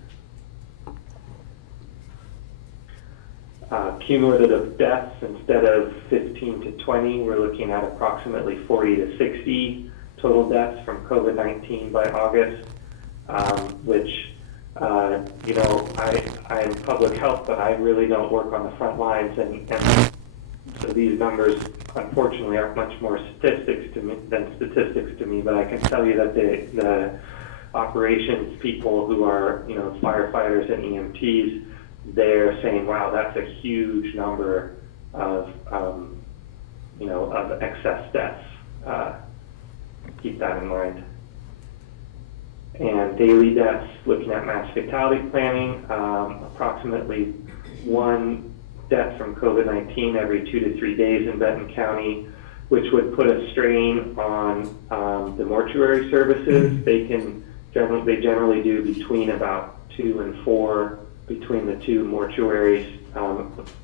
Cumulative deaths, instead of 15 to 20, we're looking at approximately 40 to 60 total deaths from COVID-19 by August, which, I'm public health, but I really don't work on the front lines, and so these numbers, unfortunately, are much more statistics to me, but I can tell you that the operations people who are, firefighters and EMTs, they're saying, wow, that's a huge number of excess deaths. Keep that in mind. and daily deaths, looking at mass fatality planning, approximately 1 death from COVID-19 every 2 to 3 days in Benton County, which would put a strain on the mortuary services. They generally do between about 2 and 4 between the two mortuaries,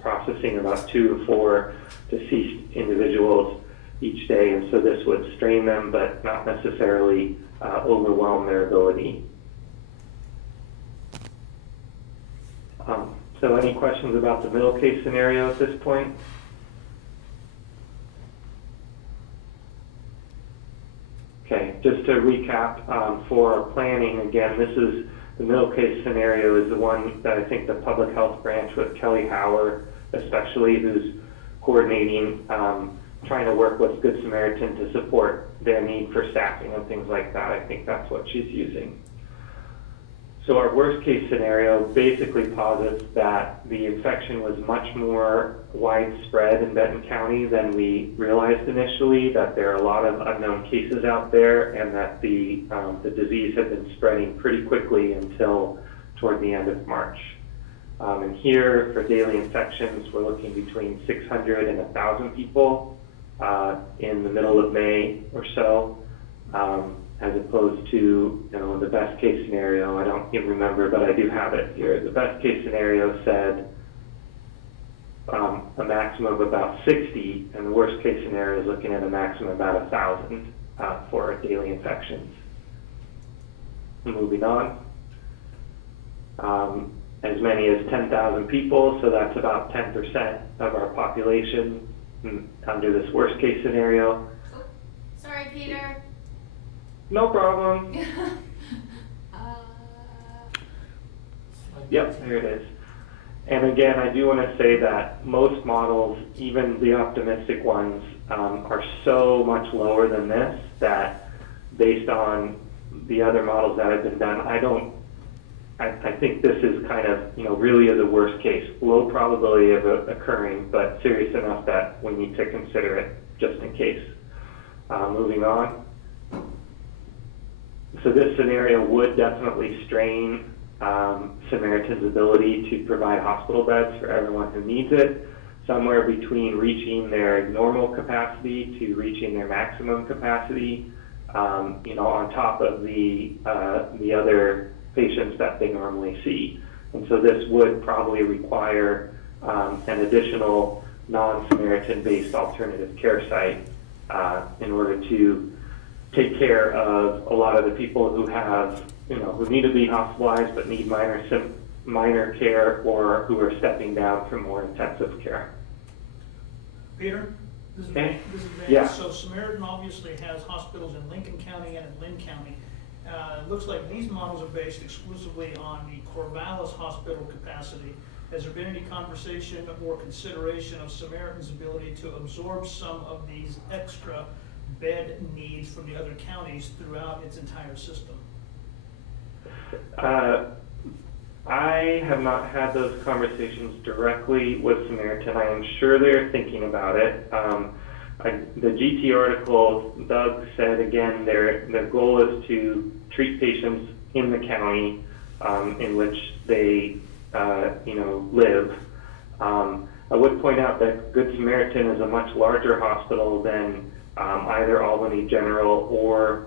processing about 2 to 4 deceased individuals each day, and so this would strain them, but not necessarily overwhelm their ability. So any questions about the middle case scenario at this point? Okay, just to recap, for our planning, again, this is the middle case scenario is the one that I think the public health branch with Kelly Hauer, especially, who's coordinating, trying to work with Good Samaritan to support their need for staffing and things like that. I think that's what she's using. So our worst case scenario basically posits that the infection was much more widespread in Benton County than we realized initially, that there are a lot of unknown cases out there, and that the disease had been spreading pretty quickly until toward the end of March. And here for daily infections, we're looking between 600 and 1,000 people in the middle of May or so. As opposed to, the best case scenario, I don't even remember, but I do have it here. The best case scenario said a maximum of about 60, and the worst case scenario is looking at a maximum of about 1,000 for daily infections. Moving on. As many as 10,000 people, so that's about 10% of our population under this worst case scenario. Oh, sorry, Peter. No problem. Yep, there it is. And again, I do want to say that most models, even the optimistic ones, are so much lower than this that based on the other models that have been done, I think this is kind of, really the worst case. Low probability of occurring, but serious enough that we need to consider it just in case. Moving on. So this scenario would definitely strain Samaritan's ability to provide hospital beds for everyone who needs it, somewhere between reaching their normal capacity to reaching their maximum capacity, on top of the other patients that they normally see. And so this would probably require an additional non-Samaritan based alternative care site in order to take care of a lot of the people who have, who need to be hospitalized but need minor care, or who are stepping down from more intensive care. Peter, this is Okay. Vance. Yeah. So Samaritan obviously has hospitals in Lincoln County and in Lynn County. It looks like these models are based exclusively on the Corvallis hospital capacity. Has there been any conversation or consideration of Samaritan's ability to absorb some of these extra bed needs from the other counties throughout its entire system? I have not had those conversations directly with Samaritan. I am sure they're thinking about it. The GT article, Doug said again, their goal is to treat patients in the county in which they live. I would point out that Good Samaritan is a much larger hospital than either Albany General or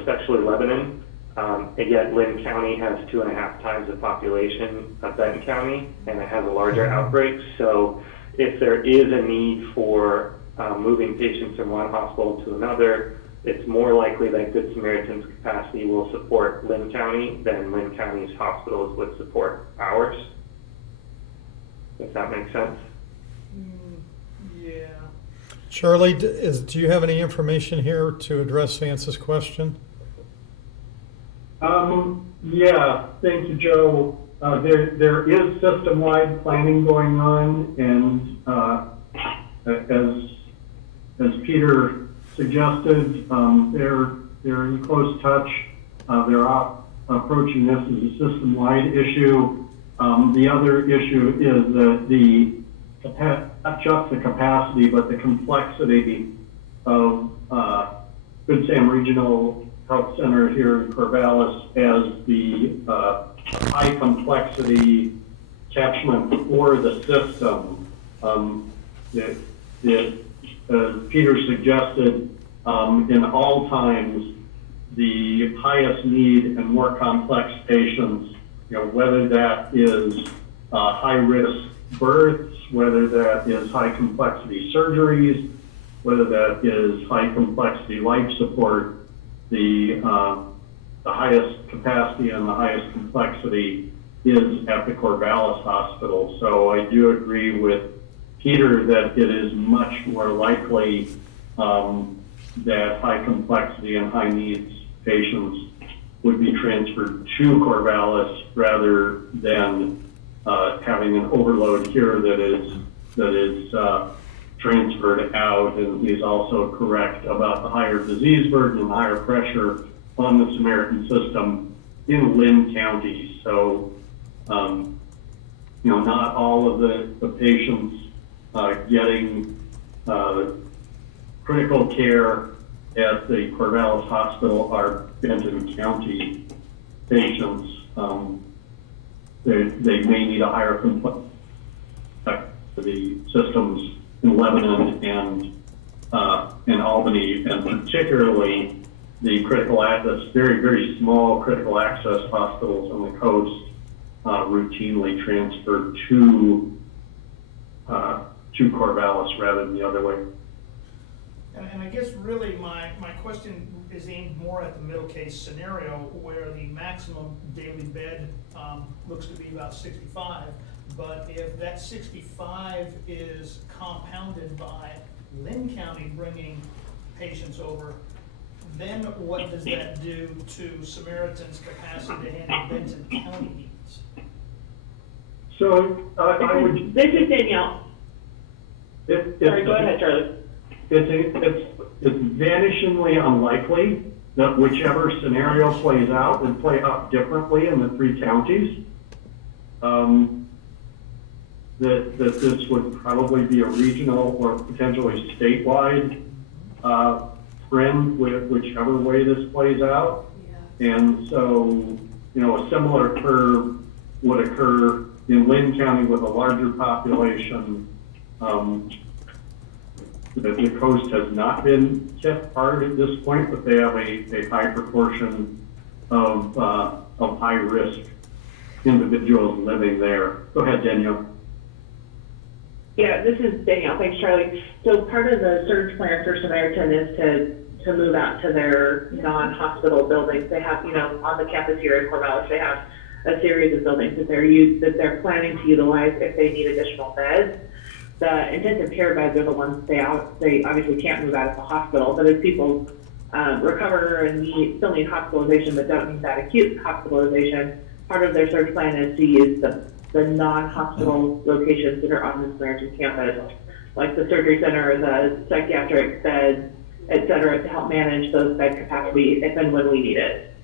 especially Lebanon. And yet Lynn County has 2.5 times the population of Benton County, and it has a larger outbreak. So if there is a need for moving patients from one hospital to another, it's more likely that Good Samaritan's capacity will support Lynn County than Lynn County's hospitals would support ours. If that makes sense. Yeah. Charlie, do you have any information here to address Vance's question? Yeah, thank you, Joe. There is system-wide planning going on, and as Peter suggested, they're in close touch. They're approaching this as a system-wide issue. The other issue is not just the capacity, but the complexity of Good Sam Regional Health Center here in Corvallis as the high complexity catchment for the system. Peter suggested, in all times, the highest need and more complex patients, whether that is high risk births, whether that is high complexity surgeries, whether that is high complexity life support, the highest capacity and the highest complexity is at the Corvallis Hospital. So I do agree with Peter that it is much more likely that high complexity and high needs patients would be transferred to Corvallis rather than having an overload here that is transferred out. And he's also correct about the higher disease burden and higher pressure on the Samaritan system in Lynn County. So, not all of the patients getting critical care at the Corvallis Hospital are Benton County patients. They may need a higher complexity. The systems in Lebanon and Albany, and particularly the critical access, very, very small critical access hospitals on the coast routinely transferred to Corvallis rather than the other way. And I guess really my question is aimed more at the middle case scenario where the maximum daily bed looks to be about 65. But if that 65 is compounded by Lynn County bringing patients over, then what does that do to Samaritan's capacity to handle Benton County needs? So I would. This is Danielle. Sorry, go ahead, Charlie. It's vanishingly unlikely that whichever scenario plays out would play out differently in the three counties. That this would probably be a regional or potentially statewide trend with whichever way this plays out. Yeah. And so, a similar curve would occur in Lynn County with a larger population. The coast has not been hit hard at this point, but they have a high proportion of high risk individuals living there. Go ahead, Danielle. Yeah, this is Danielle. Thanks, Charlie. So part of the surge plan for Samaritan is to move out to their non-hospital buildings. They have, on the campus here in Corvallis, they have a series of buildings that they're planning to utilize if they need additional beds. The intensive care beds are the ones they obviously can't move out of the hospital, but as people recover and still need hospitalization but don't need that acute hospitalization, part of their surge plan is to use the non-hospital locations that are on the Samaritan campus, like the surgery center, the psychiatric beds, et cetera, to help manage those bed capacity if and when we need it.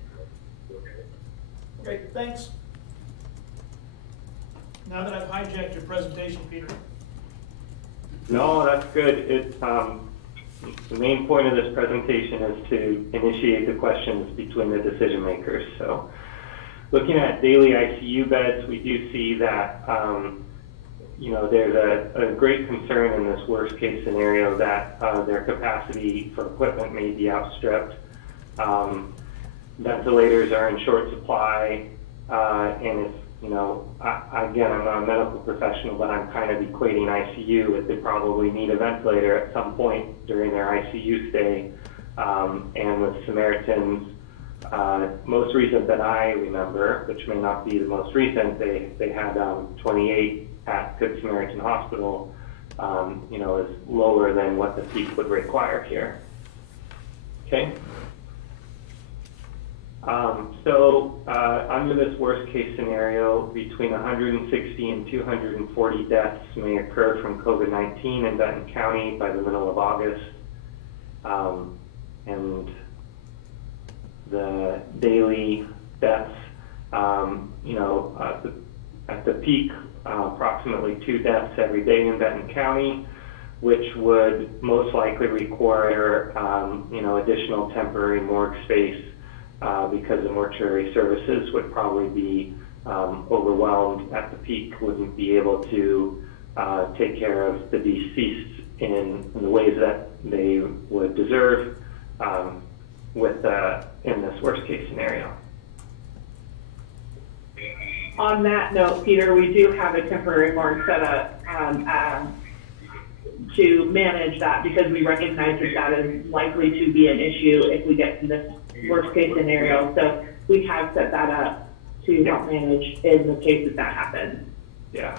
Great, thanks. Now that I've hijacked your presentation, Peter. No, that's good. It's the main point of this presentation is to initiate the questions between the decision makers. So looking at daily ICU beds, we do see that there's a great concern in this worst case scenario that their capacity for equipment may be outstripped. Ventilators are in short supply, and if again, I'm not a medical professional, but I'm kind of equating ICU with they probably need a ventilator at some point during their ICU stay. And with Samaritans, most recent that I remember, which may not be the most recent, they had 28 at Good Samaritan Hospital, is lower than what the peak would require here. Okay. Under this worst case scenario, between 160 and 240 deaths may occur from COVID-19 in Benton County by the middle of August. And the daily deaths, at the peak, approximately 2 deaths every day in Benton County, which would most likely require, additional temporary morgue space because the mortuary services would probably be overwhelmed at the peak, wouldn't be able to take care of the deceased in the ways that they would deserve in this worst case scenario. On that note, Peter, we do have a temporary morgue set up to manage that because we recognize that that is likely to be an issue if we get to this worst case scenario. So we have set that up to help manage in the case that happens. Yeah.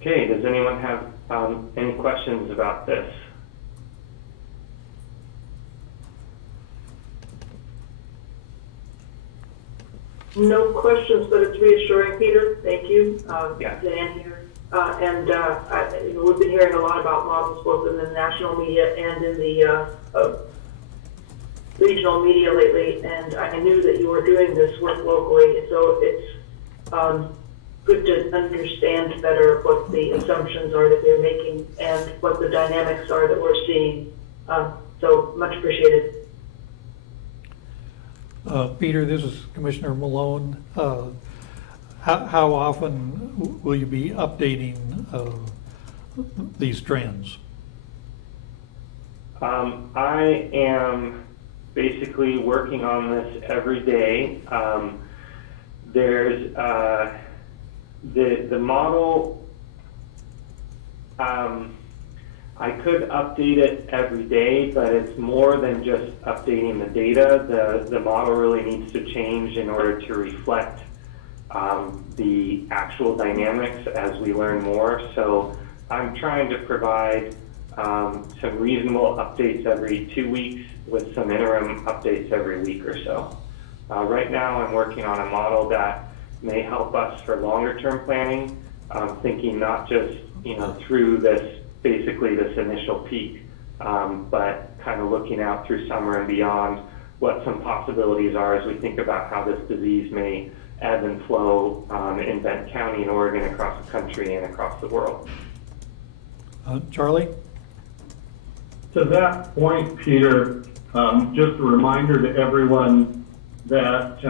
Okay, does anyone have any questions about this? No questions, but it's reassuring, Peter. Thank you. Yeah. Dan here. We've been hearing a lot about models both in the national media and in the regional media lately, and I knew that you were doing this work locally, so it's good to understand better what the assumptions are that you're making and what the dynamics are that we're seeing. So much appreciated. Peter, this is Commissioner Malone. How often will you be updating these trends? I am basically working on this every day. There's the model. I could update it every day, but it's more than just updating the data. The model really needs to change in order to reflect the actual dynamics as we learn more. So I'm trying to provide some reasonable updates every 2 weeks with some interim updates every week or so. Right now I'm working on a model that may help us for longer term planning, thinking not just through this initial peak, but kind of looking out through summer and beyond what some possibilities are as we think about how this disease may ebb and flow in Benton County and Oregon, across the country and across the world. Charlie? To that point, Peter, just a reminder to everyone that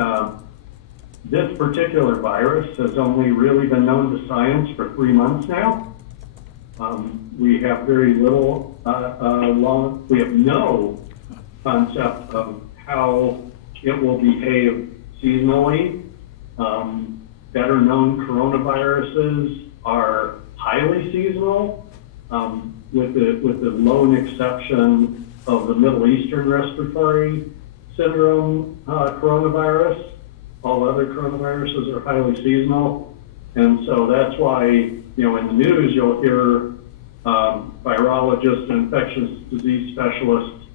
this particular virus has only really been known to science for 3 months now. We have very little, we have no concept of how it will behave seasonally. Better known coronaviruses are highly seasonal, with the lone exception of the Middle Eastern respiratory syndrome coronavirus. All other coronaviruses are highly seasonal. And so that's why, in the news, you'll hear virologists and infectious disease specialists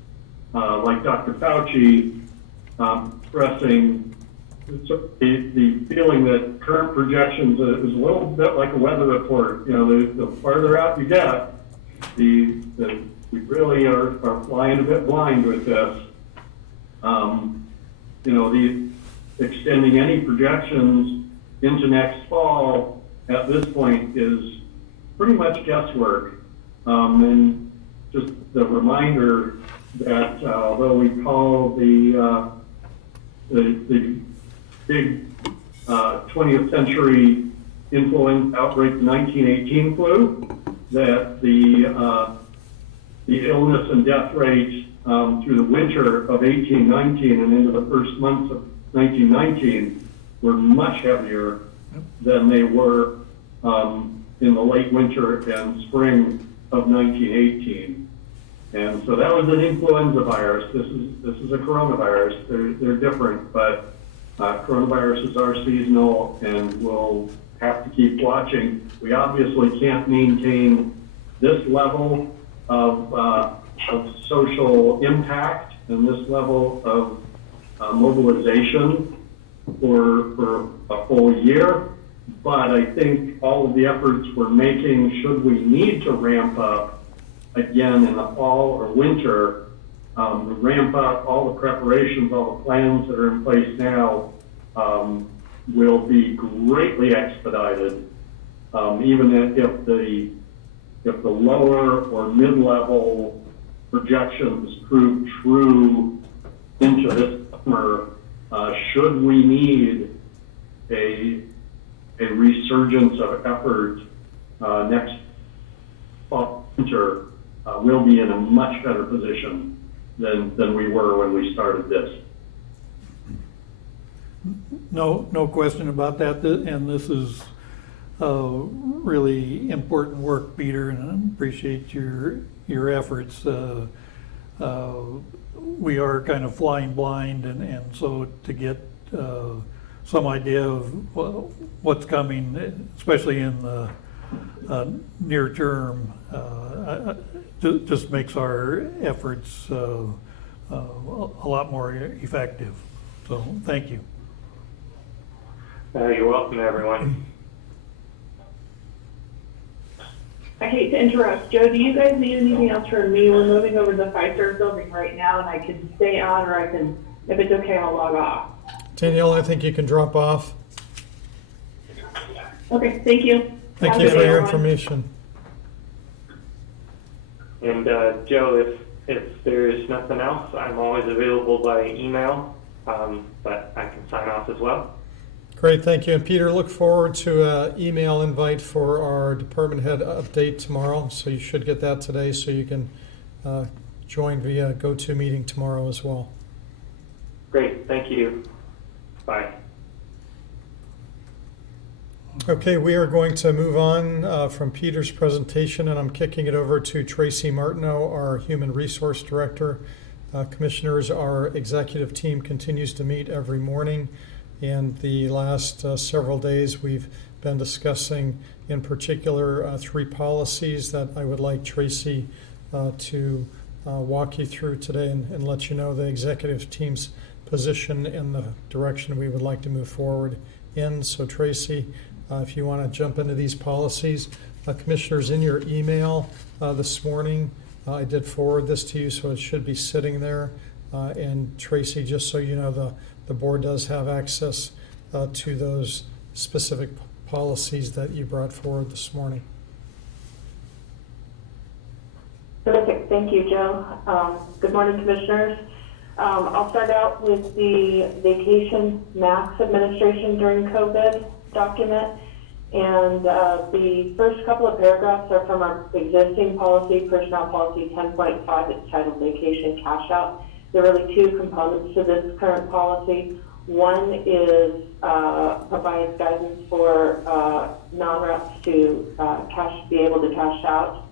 like Dr. Fauci expressing the feeling that current projections is a little bit like a weather report. The farther out you get, we really are flying a bit blind with this. The extending any projections into next fall at this point is pretty much guesswork. And just the reminder that although we call the big 20th century influenza outbreak the 1918 flu, that the illness and death rate through the winter of 1819 and into the first months of 1919 were much heavier than they were in the late winter and spring of 1918. And so that was an influenza virus. This is a coronavirus. They're different, but coronaviruses are seasonal, and we'll have to keep watching. We obviously can't maintain this level of social impact and this level of mobilization for a full year. But I think all of the efforts we're making, should we need to ramp up again in the fall or winter, ramp up all the preparations, all the plans that are in place now, will be greatly expedited. Even if if the lower or mid-level projections prove true into this summer, should we need a resurgence of effort next winter, we'll be in a much better position than we were when we started this. No question about that, and this is really important work, Peter, and I appreciate your efforts. We are kind of flying blind, and so to get some idea of what's coming, especially in the near term, just makes our efforts a lot more effective. So thank you. You're welcome, everyone. I hate to interrupt. Joe, do you guys need anything else from me? We're moving over to the Fiserv building right now, and I can stay on, or I can, if it's okay, I'll log off. Danielle, I think you can drop off. Okay, thank you. Thank Have you a good for day, your everyone. information. And Joe, if there's nothing else, I'm always available by email, but I can sign off as well. Great, thank you. And Peter, look forward to an email invite for our department head update tomorrow. So you should get that today, so you can join via GoToMeeting tomorrow as well. Great, thank you. Bye. Okay, we are going to move on from Peter's presentation, and I'm kicking it over to Tracy Martineau, our Human Resource Director. Commissioners, our executive team continues to meet every morning, and the last several days we've been discussing in particular 3 policies that I would like Tracy to walk you through today and let you know the executive team's position and the direction we would like to move forward in. So Tracy, if you want to jump into these policies. Commissioners, in your email this morning, I did forward this to you, so it should be sitting there. And Tracy, just so you know, the board does have access to those specific policies that you brought forward this morning. Terrific. Thank you, Joe. Good morning, Commissioners. I'll start out with the vacation max administration during COVID document. And the first couple of paragraphs are from our existing policy, Personnel Policy 10.5. It's titled Vacation Cash Out. There are really 2 components to this current policy. One is provides guidance for non-reps to be able to cash out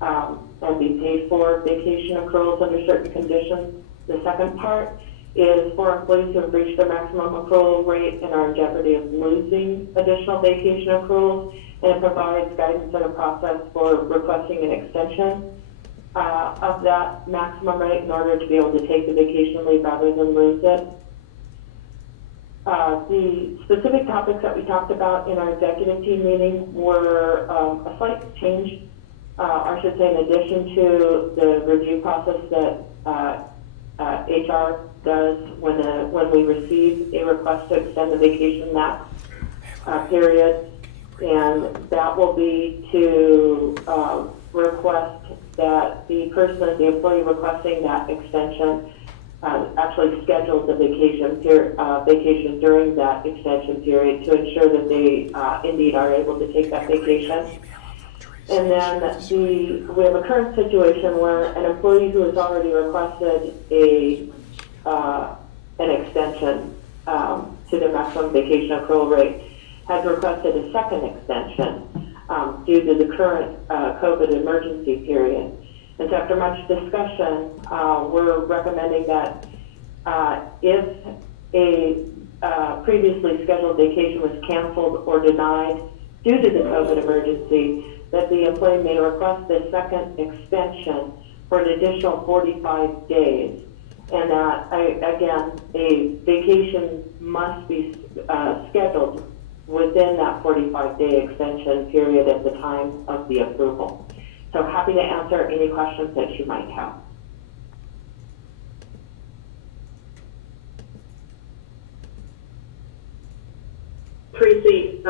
and be paid for vacation accruals under certain conditions. The second part is for employees who have reached their maximum accrual rate and are in jeopardy of losing additional vacation accruals, and it provides guidance and a process for requesting an extension of that maximum rate in order to be able to take the vacation leave rather than lose it. The specific topics that we talked about in our executive team meeting were a slight change, I should say, in addition to the review process that HR does when we receive a request to extend the vacation max period, and that will be to request that the employee requesting that extension actually schedule the vacation during that extension period to ensure that they indeed are able to take that vacation. And then we have a current situation where an employee who has already requested an extension to their maximum vacation accrual rate has requested a second extension due to the current COVID emergency period. And so after much discussion, we're recommending that if a previously scheduled vacation was canceled or denied due to the COVID emergency, that the employee may request the second extension for an additional 45 days. And that, again, a vacation must be scheduled within that 45-day extension period at the time of the approval. So happy to answer any questions that you might have. Tracy,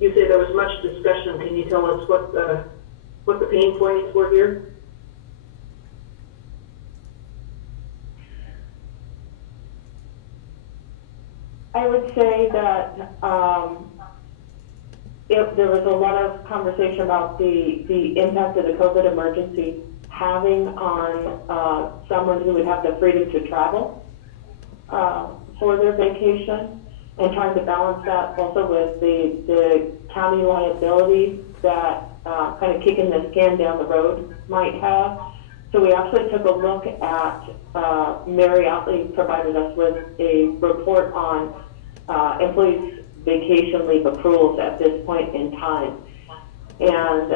you say there was much discussion. Can you tell us what what the pain points were here? I would say that there was a lot of conversation about the impact of the COVID emergency having on someone who would have the freedom to travel for their vacation, and trying to balance that also with the county liability that kind of kicking this can down the road might have. So we actually took a look at, Mary Otley provided us with a report on employees' vacation leave accruals at this point in time. And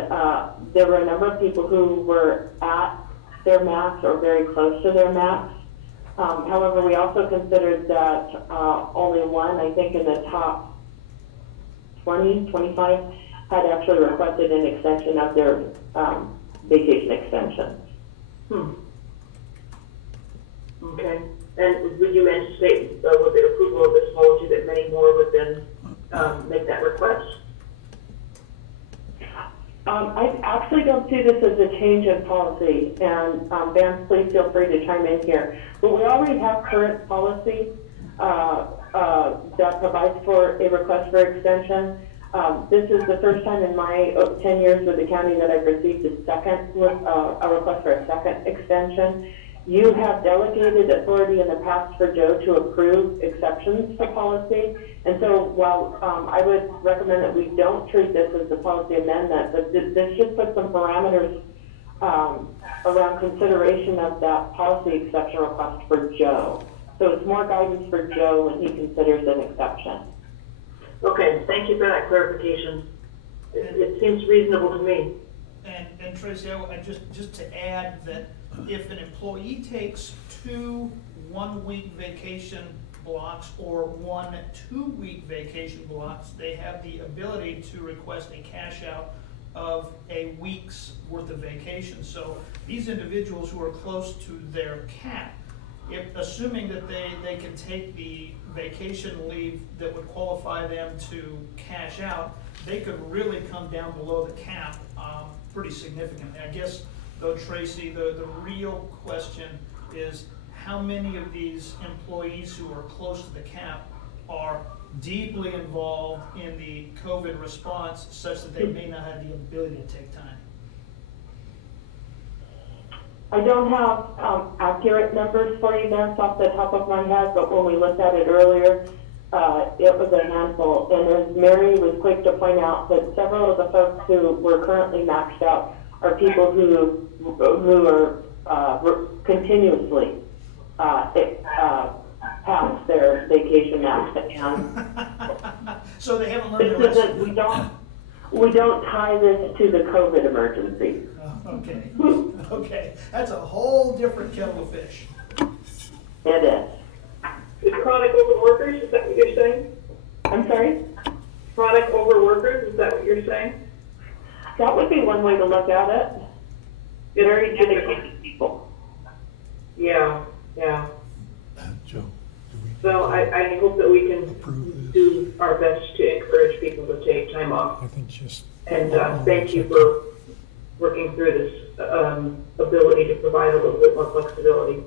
there were a number of people who were at their max or very close to their max. However, we also considered that only one, I think in the top 20, 25, had actually requested an extension of their vacation extension. Okay. And would you anticipate with the approval of this policy that many more would then make that request? I actually don't see this as a change in policy, and Vance, please feel free to chime in here. But we already have current policy that provides for a request for extension. This is the first time in my 10 years with the county that I've received a request for a second extension. You have delegated authority in the past for Joe to approve exceptions to policy. And so while I would recommend that we don't treat this as a policy amendment, but this just puts some parameters around consideration of that policy exception request for Joe. So it's more guidance for Joe when he considers an exception. Okay, thank you for that clarification. It seems reasonable to me. And Tracy, I just to add that if an employee takes 2 one-week vacation blocks or 1 2-week vacation blocks, they have the ability to request a cash out of a week's worth of vacation. So these individuals who are close to their cap, assuming that they can take the vacation leave that would qualify them to cash out, they could really come down below the cap pretty significantly. I guess, though, Tracy, the real question is how many of these employees who are close to the cap are deeply involved in the COVID response such that they may not have the ability to take time? I don't have accurate numbers for you, Vance, off the top of my head, but when we looked at it earlier, it was a handful. And as Mary was quick to point out, that several of the folks who were currently maxed out are people who are continuously past their vacation max. And so they haven't learned their lesson. We don't tie this to the COVID emergency. Okay. Okay. That's a whole different kettle of fish. It is. Is chronic overworkers, is that what you're saying? I'm sorry? Chronic overworkers, is that what you're saying? That would be one way to look at it. Very dedicated people. Yeah, yeah. Joe, So I hope that we can do our best to encourage people to take time off. I think just. And thank you for working through this ability to provide a little bit more flexibility.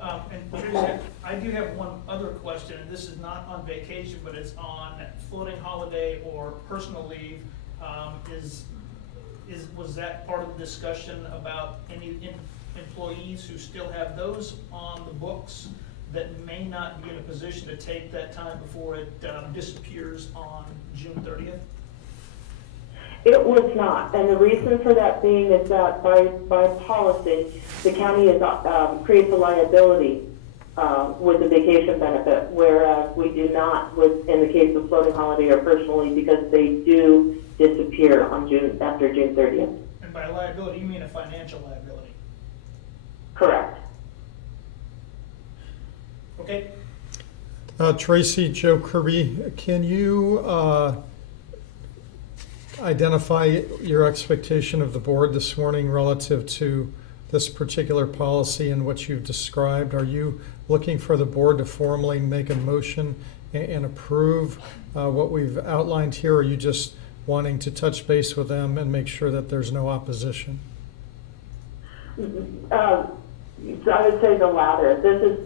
And Tracy, I do have one other question, and this is not on vacation, but it's on floating holiday or personal leave. Was that part of the discussion about any employees who still have those on the books that may not be in a position to take that time before it disappears on June 30th? It was not, and the reason for that being is that by policy, the county creates a liability with the vacation benefit, whereas we do not in the case of floating holiday or personally, because they do disappear on after June 30th. And by liability, you mean a financial liability? Correct. Okay. Tracy, Joe Kirby, can you identify your expectation of the board this morning relative to this particular policy and what you've described? Are you looking for the board to formally make a motion and approve what we've outlined here? Or are you just wanting to touch base with them and make sure that there's no opposition? So I would say the latter. This is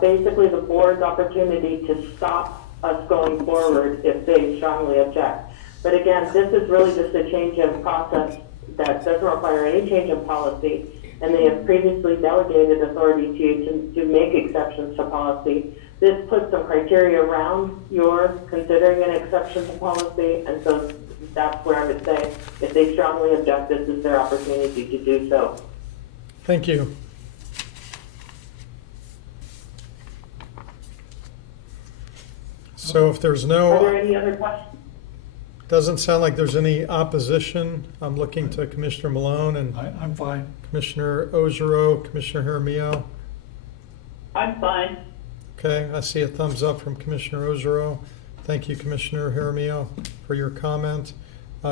basically the board's opportunity to stop us going forward if they strongly object. But again, this is really just a change in process that doesn't require any change in policy, and they have previously delegated authority to make exceptions to policy. This puts some criteria around your considering an exception to policy, and so that's where I would say if they strongly object, this is their opportunity to do so. Thank you. So if there's Are there no, any other questions? doesn't sound like there's any opposition. I'm looking to Commissioner Malone and I'm fine. Commissioner Ozero, Commissioner Jaramillo. I'm fine. Okay, I see a thumbs up from Commissioner Ozero. Thank you, Commissioner Jaramillo, for your comment.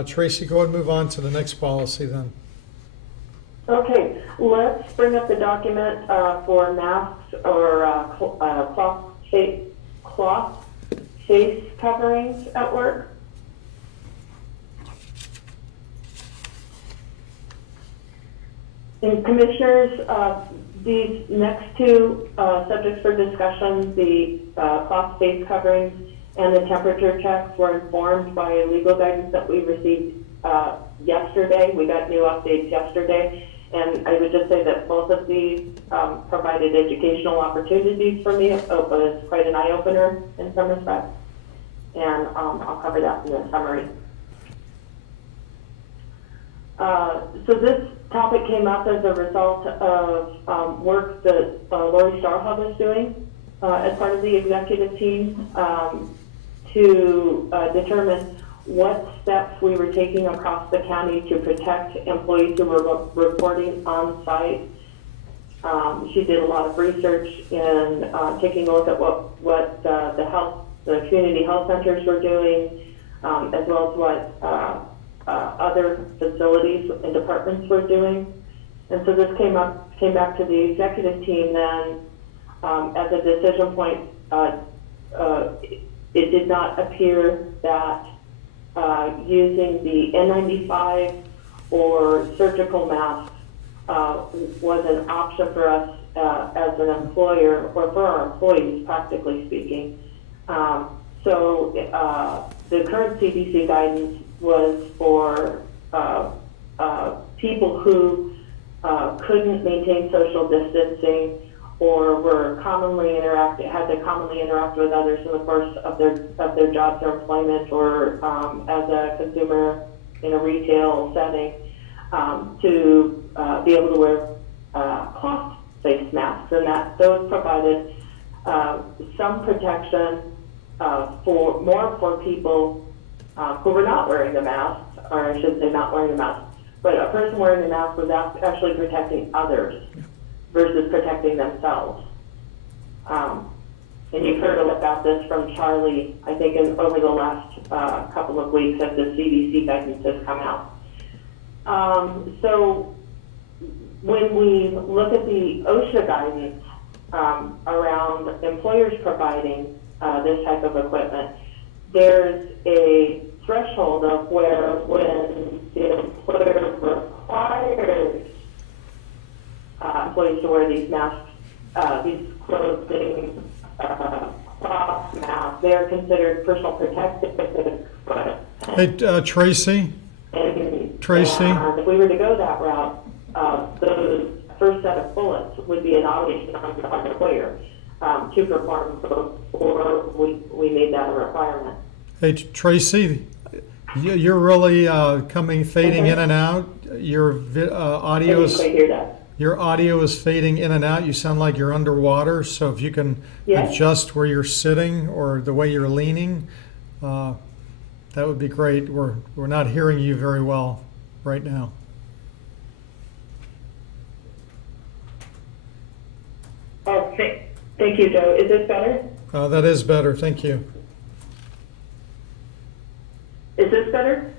Tracy, go ahead and move on to the next policy then. Okay, let's bring up the document for masks or cloth face coverings at work. And commissioners, these next two subjects for discussion, the cloth face coverings and the temperature checks, were informed by legal guidance that we received yesterday. We got new updates yesterday. And I would just say that both of these provided educational opportunities for me. It was quite an eye-opener in some respects. And I'll cover that in the summary. So this topic came up as a result of work that Lori Starhub is doing as part of the executive team to determine what steps we were taking across the county to protect employees who were reporting on site. She did a lot of research in taking a look at what the community health centers were doing, as well as what other facilities and departments were doing. And so this came back to the executive team then as a decision point. It did not appear that using the N95 or surgical masks was an option for us as an employer or for our employees, practically speaking. So the current CDC guidance was for people who couldn't maintain social distancing or were had to commonly interact with others in the course of their jobs or employment, or as a consumer in a retail setting, to be able to wear cloth face masks, and that those provided some protection for people who were not wearing the mask, or I should say not wearing the mask, but a person wearing the mask was actually protecting others versus protecting themselves. And you've heard about this from Charlie, I think, over the last couple of weeks as the CDC guidance has come out. So when we look at the OSHA guidance around employers providing this type of equipment, there's a threshold of where when the employer requires employees to wear these masks, these clothing cloth masks, they're considered personal protective equipment. Hey, Tracy? Tracy? If we were to go that route, the first set of bullets would be an obligation on the employer to perform before we made that a requirement. Hey, Tracy, you're really fading in and out. Your audio is... I didn't quite hear that. Your audio is fading in and out. You sound like you're underwater. So if you can adjust where you're sitting or the way you're leaning, that would be great. We're not hearing you very well right now. Oh, thank you, Joe. Is this better? That is better. Thank you. Is this better?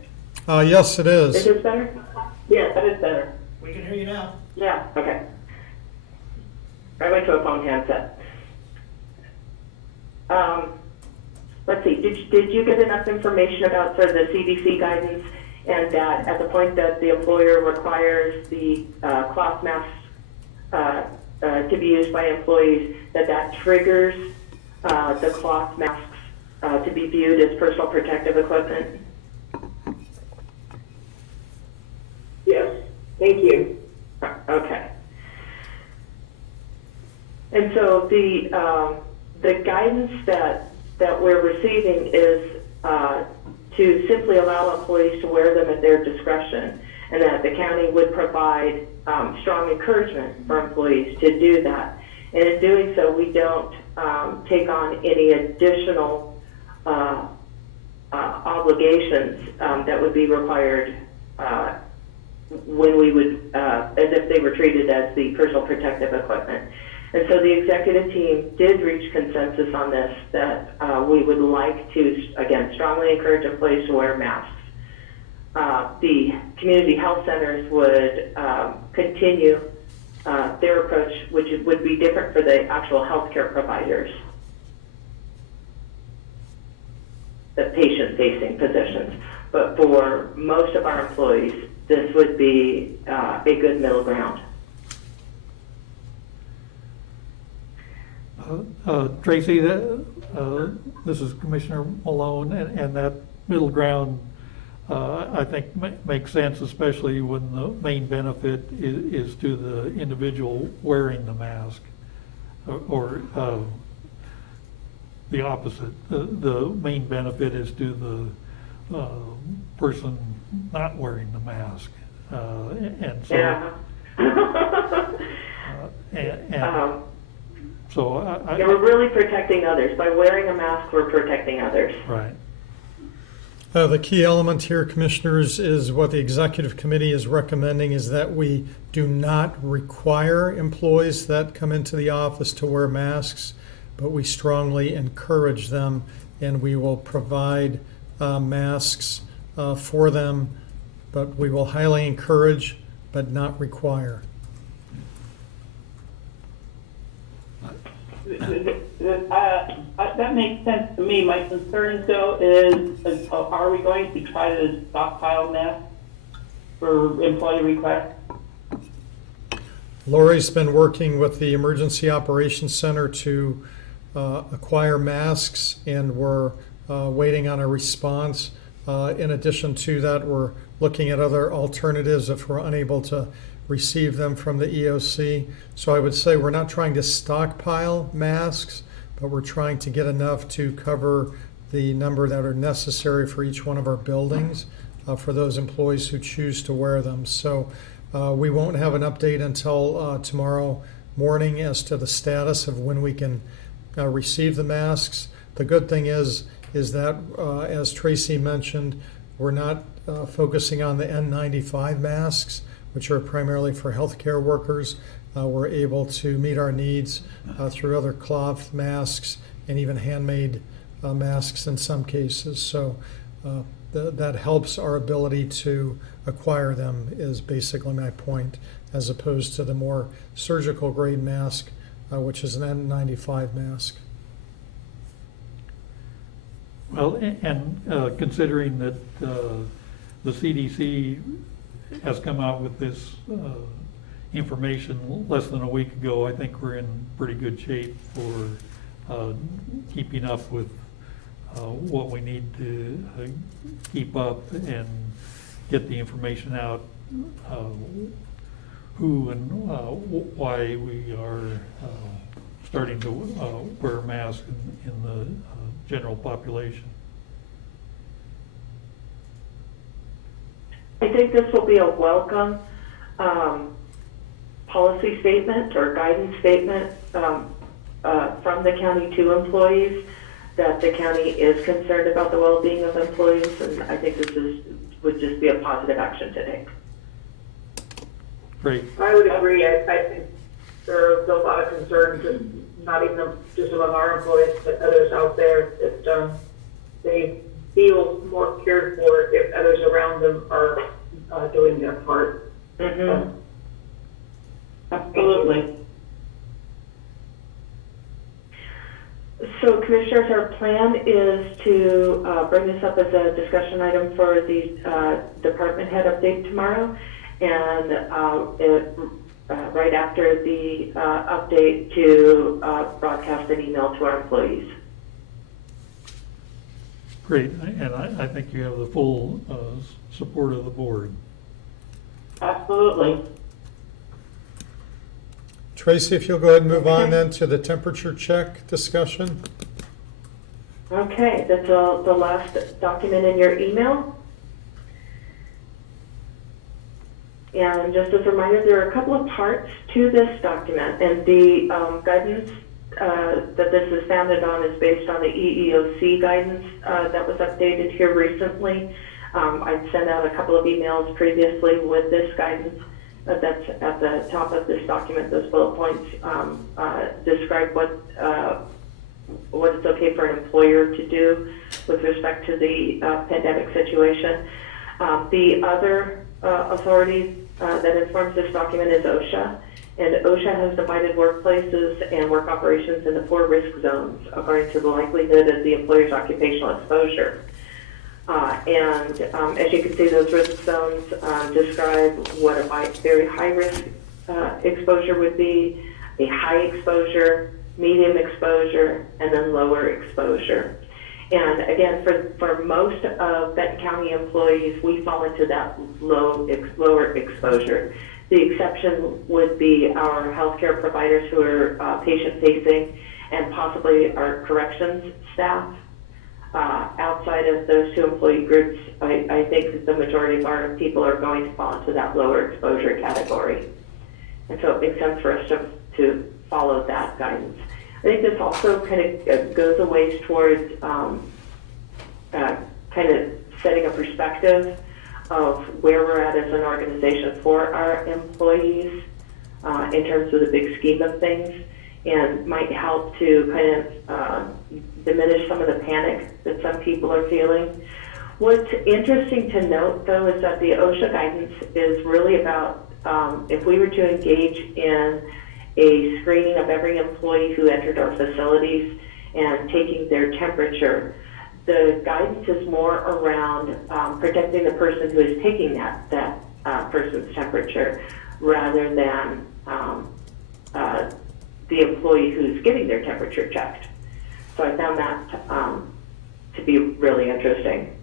Yes, it is. Is this better? Yeah, that is better. We can hear you now. Yeah, okay. I went to a phone handset. let's see, did you get enough information about sort of the CDC guidance and that at the point that the employer requires the cloth masks to be used by employees, that triggers the cloth masks to be viewed as personal protective equipment? Yes, thank you. Okay. And so the guidance that we're receiving is to simply allow employees to wear them at their discretion, and that the county would provide strong encouragement for employees to do that. And in doing so, we don't take on any additional obligations that would be required when we would, as if they were treated as the personal protective equipment. And so the executive team did reach consensus on this, that we would like to, again, strongly encourage employees to wear masks. The community health centers would continue their approach, which would be different for the actual healthcare providers, the patient-facing positions. But for most of our employees, this would be a good middle ground. Tracy, this is Commissioner Malone, and that middle ground, I think makes sense, especially when the main benefit is to the individual wearing the mask, or the opposite. The main benefit is to the person not wearing the mask, and so. Yeah. And so yeah, we're really protecting others. By wearing a mask, we're protecting others. Right. The key element here, Commissioners, is what the Executive Committee is recommending is that we do not require employees that come into the office to wear masks, but we strongly encourage them, and we will provide masks for them, but we will highly encourage but not require. That makes sense to me. My concern, though, is are we going to try to stockpile masks for employee requests? Lori's been working with the Emergency Operations Center to acquire masks, and we're waiting on a response. In addition to that, we're looking at other alternatives if we're unable to receive them from the EOC. So I would say we're not trying to stockpile masks, but we're trying to get enough to cover the number that are necessary for each one of our buildings for those employees who choose to wear them. So we won't have an update until tomorrow morning as to the status of when we can receive the masks. The good thing is that, as Tracy mentioned, we're not focusing on the N95 masks, which are primarily for healthcare workers. We're able to meet our needs through other cloth masks and even handmade masks in some cases. So that helps our ability to acquire them, is basically my point, as opposed to the more surgical grade mask, which is an N95 mask. Well, and considering that the CDC has come out with this information less than a week ago, I think we're in pretty good shape for keeping up with what we need to keep up and get the information out, who and why we are starting to wear masks in the general population. I think this will be a welcome policy statement or guidance statement from the county to employees, that the county is concerned about the well-being of employees, and I think this would just be a positive action to take. Great. I would agree. I think there's a lot of concern, not even just among our employees, but others out there, that they feel more cared for if others around them are doing their part. Mm-hmm. Absolutely. So Commissioners, our plan is to bring this up as a discussion item for the department head update tomorrow. And right after the update to broadcast an email to our employees. Great, and I think you have the full support of the board. Absolutely. Tracy, if you'll go ahead and move on then to the temperature check discussion. Okay, that's the last document in your email. And just as a reminder, there are a couple of parts to this document, and the guidance that this is founded on is based on the EEOC guidance that was updated here recently. I'd sent out a couple of emails previously with this guidance that's at the top of this document. Those bullet points describe what it's okay for an employer to do with respect to the pandemic situation. The other authority that informs this document is OSHA. And OSHA has divided workplaces and work operations into 4 risk zones according to the likelihood of the employer's occupational exposure. As you can see, those risk zones describe what a very high risk exposure would be, a high exposure, medium exposure, and then lower exposure. And again, for most of Benton County employees, we fall into that lower exposure. The exception would be our healthcare providers who are patient-facing and possibly our corrections staff. Outside of those 2 employee groups, I think that the majority of our people are going to fall into that lower exposure category. And so it makes sense for us to follow that guidance. I think this also kind of goes a ways towards kind of setting a perspective of where we're at as an organization for our employees in terms of the big scheme of things, and might help to kind of diminish some of the panic that some people are feeling. What's interesting to note, though, is that the OSHA guidance is really about if we were to engage in a screening of every employee who entered our facilities and taking their temperature. The guidance is more around protecting the person who is taking that person's temperature rather than the employee who's getting their temperature checked. So I found that to be really interesting.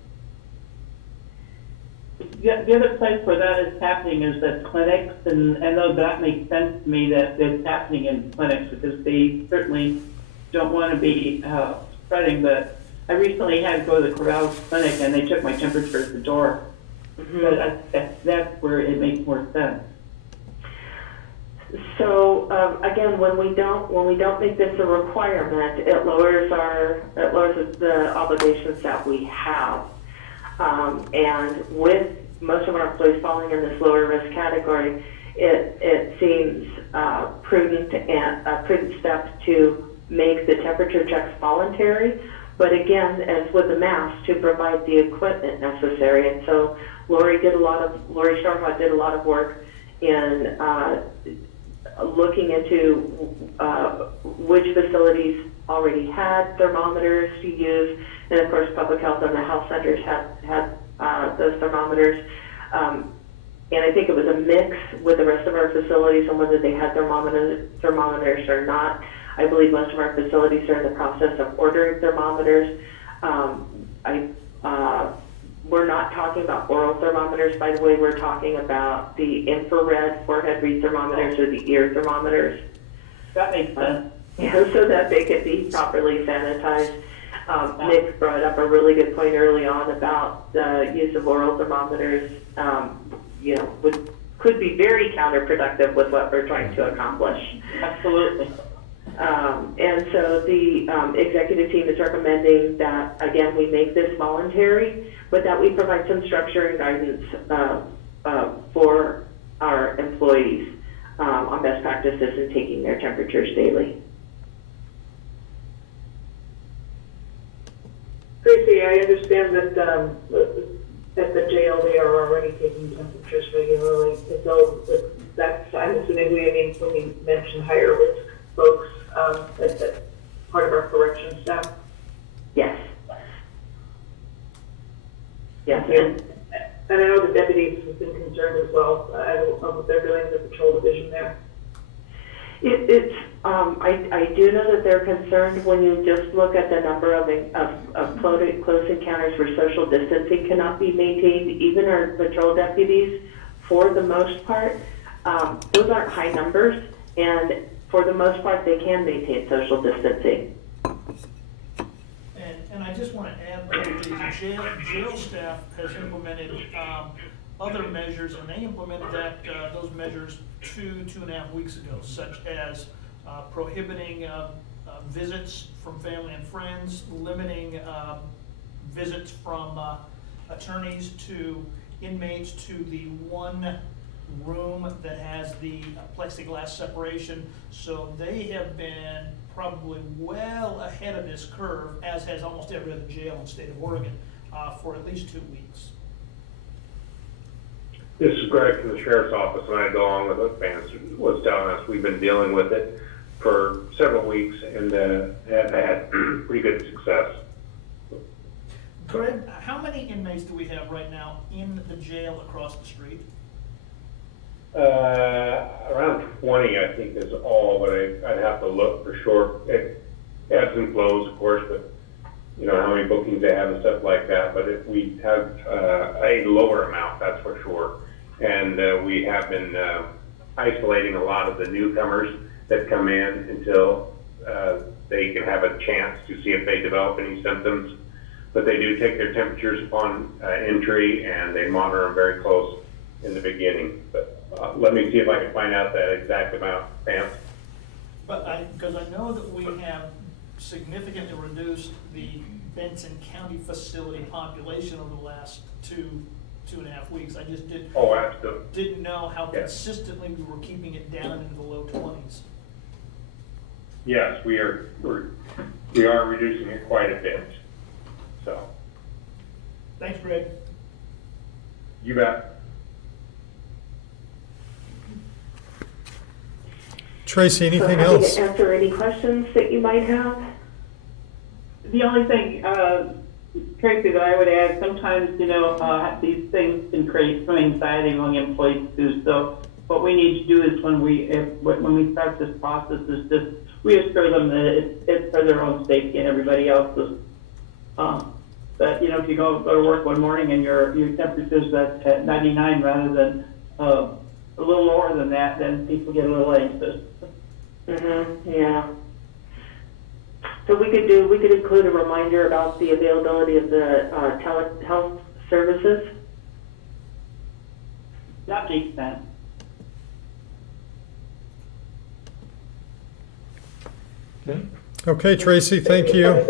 The other place where that is happening is at clinics, and I know that makes sense to me that it's happening in clinics because they certainly don't want to be spreading. But I recently had to go to the Corvallis Clinic and they took my temperature at the door. Mm-hmm. But that's where it makes more sense. So again, when we don't make this a requirement, it lowers the obligations that we have. And with most of our employees falling in this lower risk category, it seems prudent and a prudent step to make the temperature checks voluntary. But again, as with the mask, to provide the equipment necessary. And so Lori Starhawk did a lot of work in looking into which facilities already had thermometers to use, and of course Public Health and the health centers had those thermometers. And I think it was a mix with the rest of our facilities on whether they had thermometers or not. I believe most of our facilities are in the process of ordering thermometers. We're not talking about oral thermometers, by the way. We're talking about the infrared forehead read thermometers or the ear thermometers. That makes sense. So that they could be properly sanitized. Nick brought up a really good point early on about the use of oral thermometers. Could be very counterproductive with what we're trying to accomplish. Absolutely. And so the executive team is recommending that, again, we make this voluntary, but that we provide some structure and guidance for our employees on best practices in taking their temperatures daily. Tracy, I understand that at the jail they are already taking temperatures regularly. So that's, I'm assuming when you mention higher risk folks, that part of our correction staff. Yes. Yes, And I know the deputies have been concerned as well. I don't know what they're doing in the patrol division there. I do know that they're concerned when you just look at the number of close encounters where social distancing cannot be maintained. Even our patrol deputies, for the most part, those aren't high numbers, and for the most part, they can maintain social distancing. And I just want to add that the jail staff has implemented other measures, and they implemented those measures 2.5 weeks ago, such as prohibiting visits from family and friends, limiting visits from attorneys to inmates to the one room that has the plexiglass separation. So they have been probably well ahead of this curve, as has almost every other jail in the state of Oregon, for at least 2 weeks. This is Greg from the Sheriff's Office, and I go along with what Vance was telling us. We've been dealing with it for several weeks and have had pretty good success. Greg, how many inmates do we have right now in the jail across the street? Around 20, I think, is all, but I'd have to look for sure. It ebbs and flows, of course, but you know how many bookings they have and stuff like that. But if we have a lower amount, that's for sure. And we have been isolating a lot of the newcomers that come in until they can have a chance to see if they develop any symptoms. But they do take their temperatures upon entry, and they monitor them very close in the beginning. But let me see if I can find out that exact amount, Vance. But because I know that we have significantly reduced the Benton County facility population over the last 2.5 weeks. I just Absolutely. didn't know how consistently we were keeping it down into the low 20s. Yes, we are reducing it quite a bit. So. Thanks, Greg. You bet. Tracy, anything Happy else? to answer any questions that you might have. The only thing, Tracy, that I would add, sometimes, these things can create some anxiety among employees too. So what we need to do is when we start this process is just reassure them that it's for their own safety and everybody else's. But if you go to work one morning and your temperature's at 99 rather than a little lower than that, then people get a little anxious. Yeah. So we could include a reminder about the availability of the telehealth services. That makes sense. Okay. Okay, Tracy, thank you.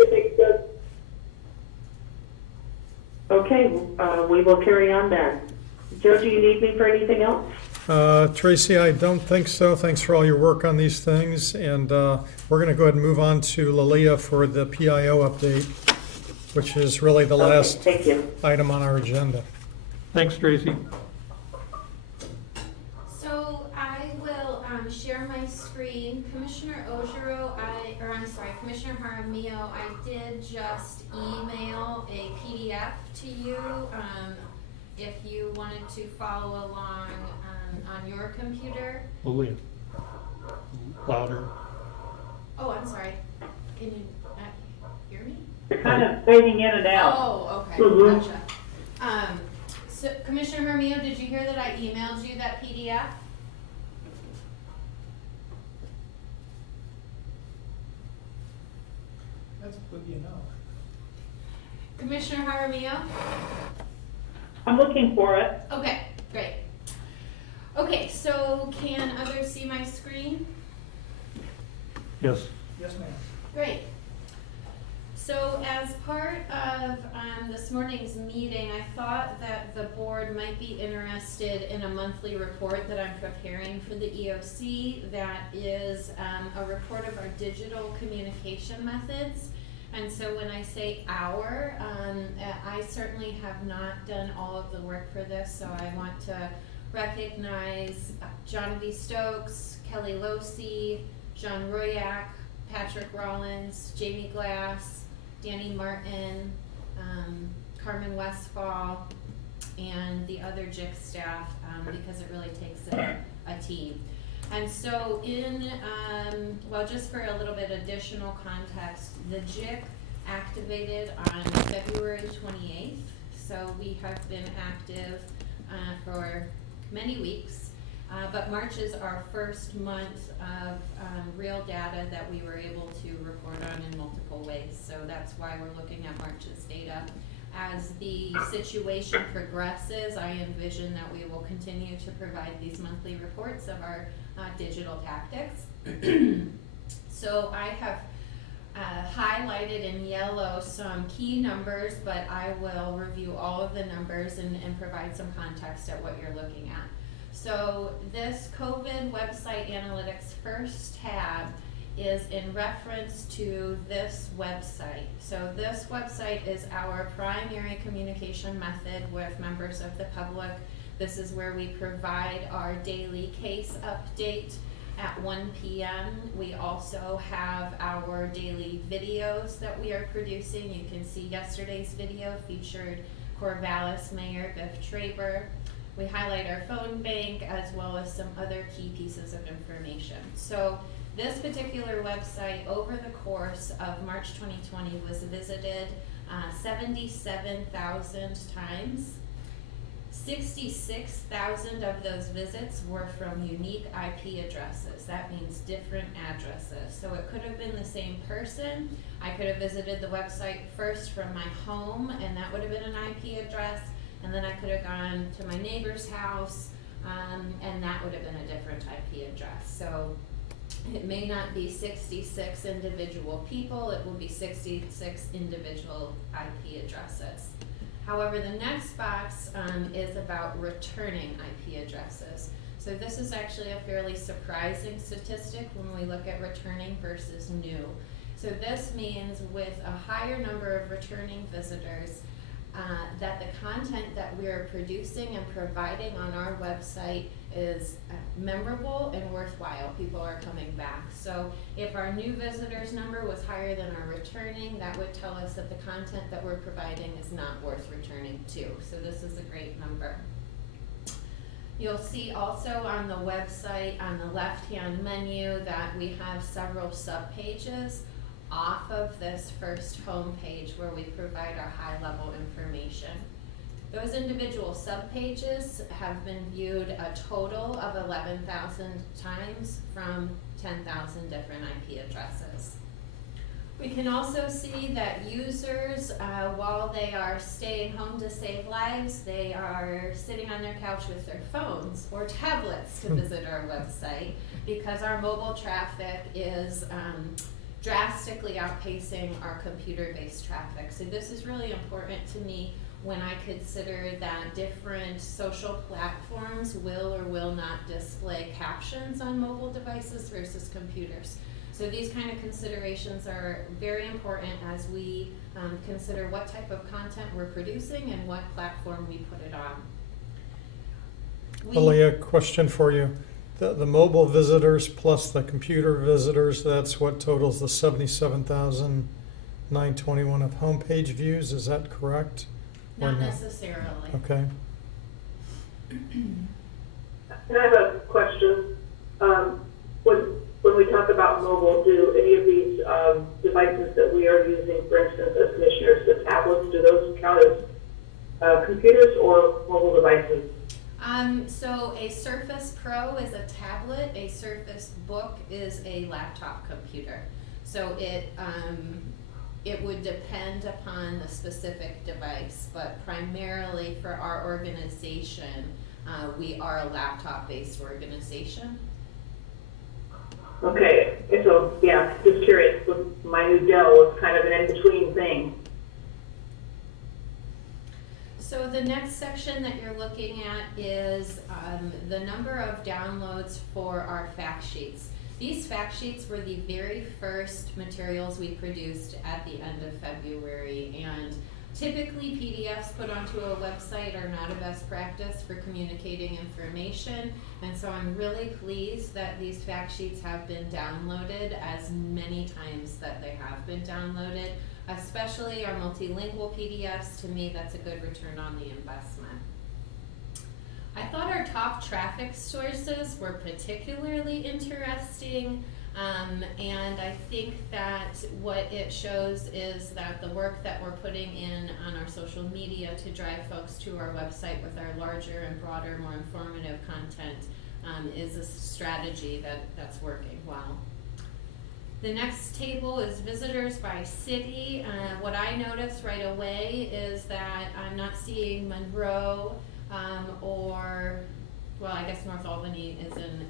Okay, we will carry on then. Joe, do you need me for anything else? Tracy, I don't think so. Thanks for all your work on these things. And we're going to go ahead and move on to Lilia for the PIO update, which is really the last item on our agenda. Thanks, Tracy. So I will share my screen. Commissioner Commissioner Jaramillo, I did just email a PDF to you if you wanted to follow along on your computer. Lilia. Louder. Oh, I'm sorry. Can you hear me? You're kind of fading in and out. Oh, okay, gotcha. So Commissioner Jaramillo, did you hear that I emailed you that PDF? That's good, Commissioner Jaramillo? I'm looking for it. Okay, great. Okay, so can others see my screen? Yes. Yes, ma'am. Great. So as part of this morning's meeting, I thought that the board might be interested in a monthly report that I'm preparing for the EOC that is a report of our digital communication methods. And so when I say our, I certainly have not done all of the work for this, so I want to recognize John V. Stokes, Kelly Losey, John Royak, Patrick Rollins, Jamie Glass, Danny Martin, Carmen Westfall, and the other JIC staff, because it really takes a team. And so just for a little bit additional context, the JIC activated on February 28th. So we have been active for many weeks, but March is our first month of real data that we were able to report on in multiple ways. So that's why we're looking at March's data. As the situation progresses, I envision that we will continue to provide these monthly reports of our digital tactics. So I have highlighted in yellow some key numbers, but I will review all of the numbers and provide some context at what you're looking at. So this COVID website analytics first tab is in reference to this website. So this website is our primary communication method with members of the public. This is where we provide our daily case update at 1 p.m. We also have our daily videos that we are producing. You can see yesterday's video featured Corvallis Mayor Biff Traber. We highlight our phone bank as well as some other key pieces of information. So this particular website over the course of March 2020 was visited 77,000 times. 66,000 of those visits were from unique IP addresses. That means different addresses. So it could have been the same person. I could have visited the website first from my home, and that would have been an IP address, and then I could have gone to my neighbor's house, and that would have been a different IP address. So it may not be 66 individual people, it will be 66 individual IP addresses. However, the next box is about returning IP addresses. So this is actually a fairly surprising statistic when we look at returning versus new. So this means with a higher number of returning visitors, that the content that we are producing and providing on our website is memorable and worthwhile. People are coming back. So if our new visitors number was higher than our returning, that would tell us that the content that we're providing is not worth returning to. So this is a great number. You'll see also on the website on the left-hand menu that we have several subpages off of this first home page where we provide our high-level information. Those individual subpages have been viewed a total of 11,000 times from 10,000 different IP addresses. We can also see that users, while they are staying home to save lives, they are sitting on their couch with their phones or tablets to visit our website because our mobile traffic is drastically outpacing our computer-based traffic. So this is really important to me when I consider that different social platforms will or will not display captions on mobile devices versus computers. So these kind of considerations are very important as we consider what type of content we're producing and what platform we put it on. Aaliyah, a question for you. The mobile visitors plus the computer visitors, that's what totals the 77,921 of homepage views, is that correct? Not necessarily. Okay. Can I have a question? When we talk about mobile, do any of these devices that we are using, for instance, as commissioners, the tablets, do those count as computers or mobile devices? So a Surface Pro is a tablet, a Surface Book is a laptop computer. So it would depend upon the specific device, but primarily for our organization, we are a laptop-based organization. Okay, so yeah, just curious, with my new Dell, it's kind of an in-between thing. So the next section that you're looking at is the number of downloads for our fact sheets. These fact sheets were the very first materials we produced at the end of February, and Typically, PDFs put onto a website are not a best practice for communicating information, and so I'm really pleased that these fact sheets have been downloaded as many times that they have been downloaded, especially our multilingual PDFs. To me, that's a good return on the investment. I thought our top traffic sources were particularly interesting. And I think that what it shows is that the work that we're putting in on our social media to drive folks to our website with our larger and broader, more informative content is a strategy that's working well. The next table is visitors by city. What I noticed right away is that I'm not seeing Monroe or, well, I guess North Albany is in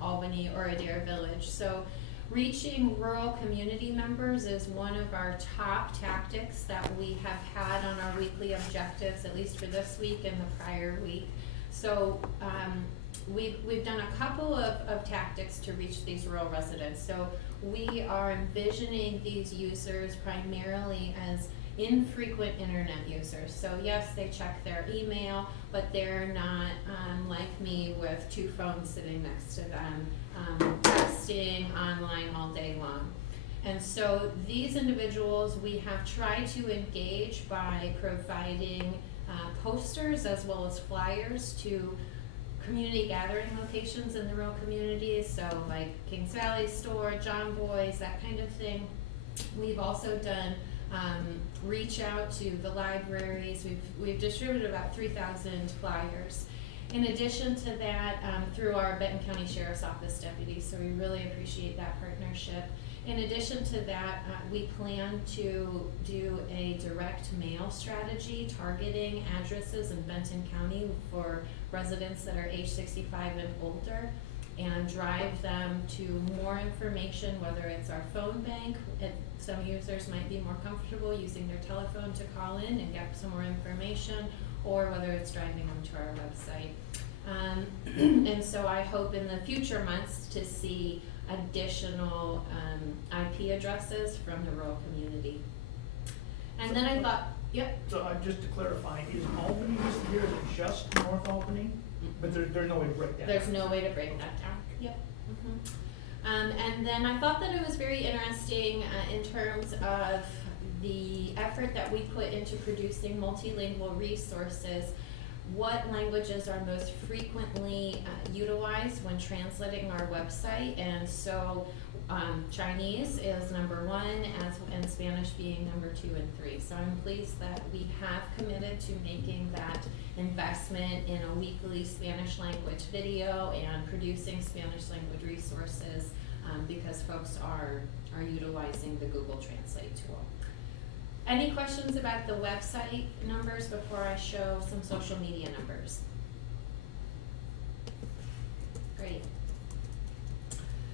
Albany or Adair Village. So reaching rural community members is one of our top tactics that we have had on our weekly objectives, at least for this week and the prior week. So we've done a couple of tactics to reach these rural residents. So we are envisioning these users primarily as infrequent internet users. So yes, they check their email, but they're not like me with 2 phones sitting next to them, texting online all day long. And so these individuals we have tried to engage by providing posters as well as flyers to community gathering locations in the rural communities, so like Kings Valley Store, John Boy's, that kind of thing. We've also done reach out to the libraries. We've distributed about 3,000 flyers. In addition to that, through our Benton County Sheriff's Office deputies, so we really appreciate that partnership. In addition to that, we plan to do a direct mail strategy targeting addresses in Benton County for residents that are age 65 and older, and drive them to more information, whether it's our phone bank. Some users might be more comfortable using their telephone to call in and get some more information, or whether it's driving them to our website. And so I hope in the future months to see additional IP addresses from the rural community. And then I thought, yep. So just to clarify, is Albany listed here, is it just North Albany? But there's no way to break that down. There's no way to break that down. Yep. And then I thought that it was very interesting in terms of the effort that we put into producing multilingual resources, what languages are most frequently utilized when translating our website. And so Chinese is number 1, and Spanish being number 2 and 3. So I'm pleased that we have committed to making that investment in a weekly Spanish language video and producing Spanish language resources because folks are utilizing the Google Translate tool. Any questions about the website numbers before I show some social media numbers? Great.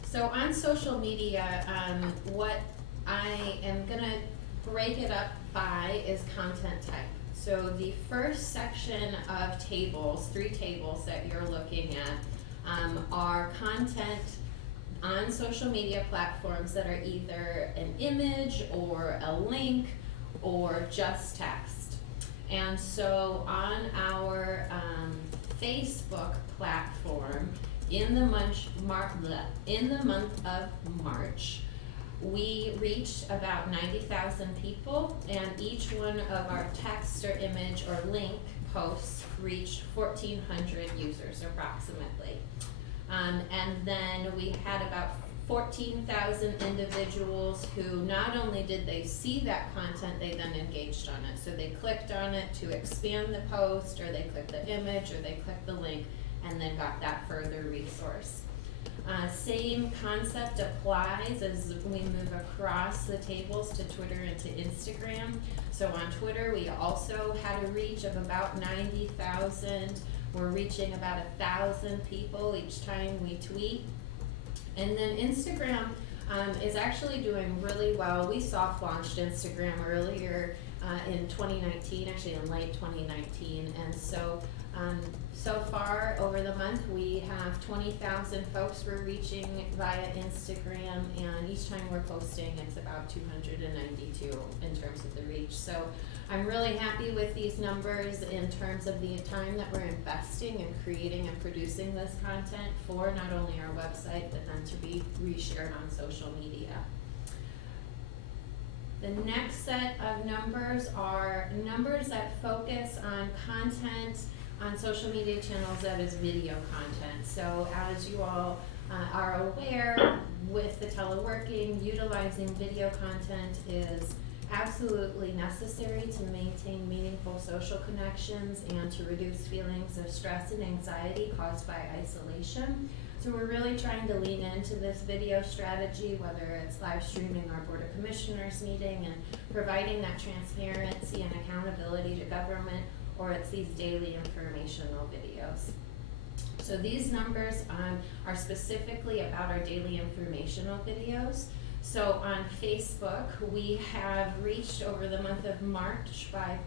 So on social media, what I am gonna break it up by is content type. So the first section of tables, 3 tables that you're looking at, are content on social media platforms that are either an image or a link or just text. And so on our Facebook platform, in the month of March, we reached about 90,000 people, and each one of our text or image or link posts reached 1,400 users approximately. And then we had about 14,000 individuals who not only did they see that content, they then engaged on it. So they clicked on it to expand the post, or they clicked the image, or they clicked the link, and then got that further resource. Same concept applies as we move across the tables to Twitter and to Instagram. So on Twitter, we also had a reach of about 90,000. We're reaching about 1,000 people each time we tweet. And then Instagram is actually doing really well. We soft launched Instagram earlier in 2019, actually in late 2019. And so, so far over the month, we have 20,000 folks we're reaching via Instagram, and each time we're posting, it's about 292 in terms of the reach. So I'm really happy with these numbers in terms of the time that we're investing in creating and producing this content for not only our website, but then to be reshared on social media. The next set of numbers are numbers that focus on content on social media channels that is video content. So as you all are aware, with the teleworking, utilizing video content is absolutely necessary to maintain meaningful social connections and to reduce feelings of stress and anxiety caused by isolation. So we're really trying to lean into this video strategy, whether it's live streaming our Board of Commissioners meeting and providing that transparency and accountability to government, or it's these daily informational videos. So these numbers are specifically about our daily informational videos. So on Facebook, we have reached over the month of March by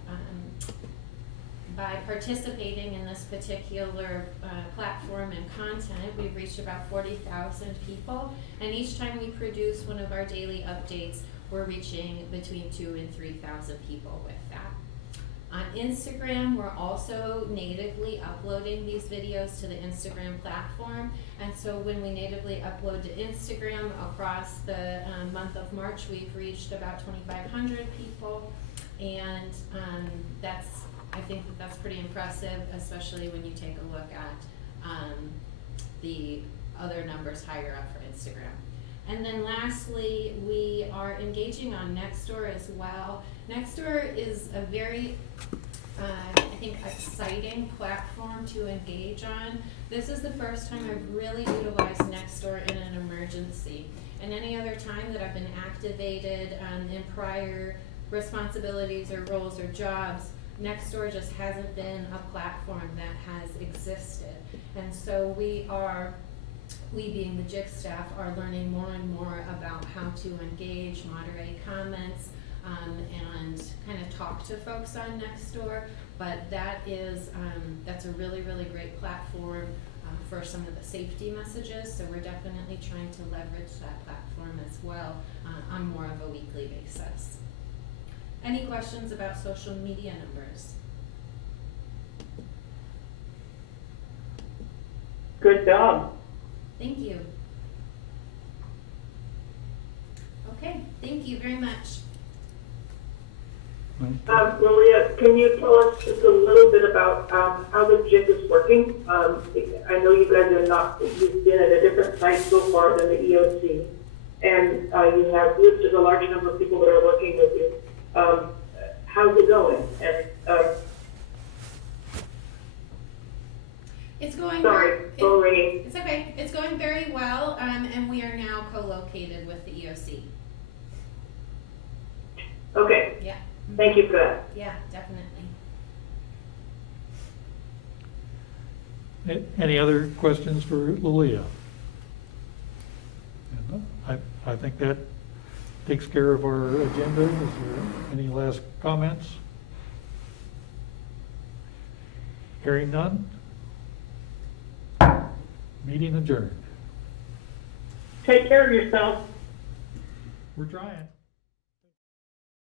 participating in this particular platform and content, we've reached about 40,000 people. And each time we produce one of our daily updates, we're reaching between 2,000 and 3,000 people with that. On Instagram, we're also natively uploading these videos to the Instagram platform. And so when we natively upload to Instagram across the month of March, we've reached about 2,500 people. And I think that's pretty impressive, especially when you take a look at the other numbers higher up for Instagram. And then lastly, we are engaging on Nextdoor as well. Nextdoor is a very, I think, exciting platform to engage on. This is the first time I've really utilized Nextdoor in an emergency. And any other time that I've been activated in prior responsibilities or roles or jobs, Nextdoor just hasn't been a platform that has existed. And so we being the JIC staff, are learning more and more about how to engage, moderate comments, and kind of talk to folks on Nextdoor. But that's a really, really great platform for some of the safety messages. So we're definitely trying to leverage that platform as well on more of a weekly basis. Any questions about social media numbers? Good job. Thank you. Okay, thank you very much. Lilia, can you tell us just a little bit about how the JIC is working? I know you guys you've been at a different site so far than the EOC, and you have listed a large number of people that are working with you. How's it going? And It's going phone ringing. It's okay. It's going very well, and we are now co-located with the EOC. Okay. Yeah. Thank you for that. Yeah, definitely. Any other questions for Lilia? I think that takes care of our agenda. Is there any last comments? Hearing none? Meeting adjourned. Take care of yourself. We're trying.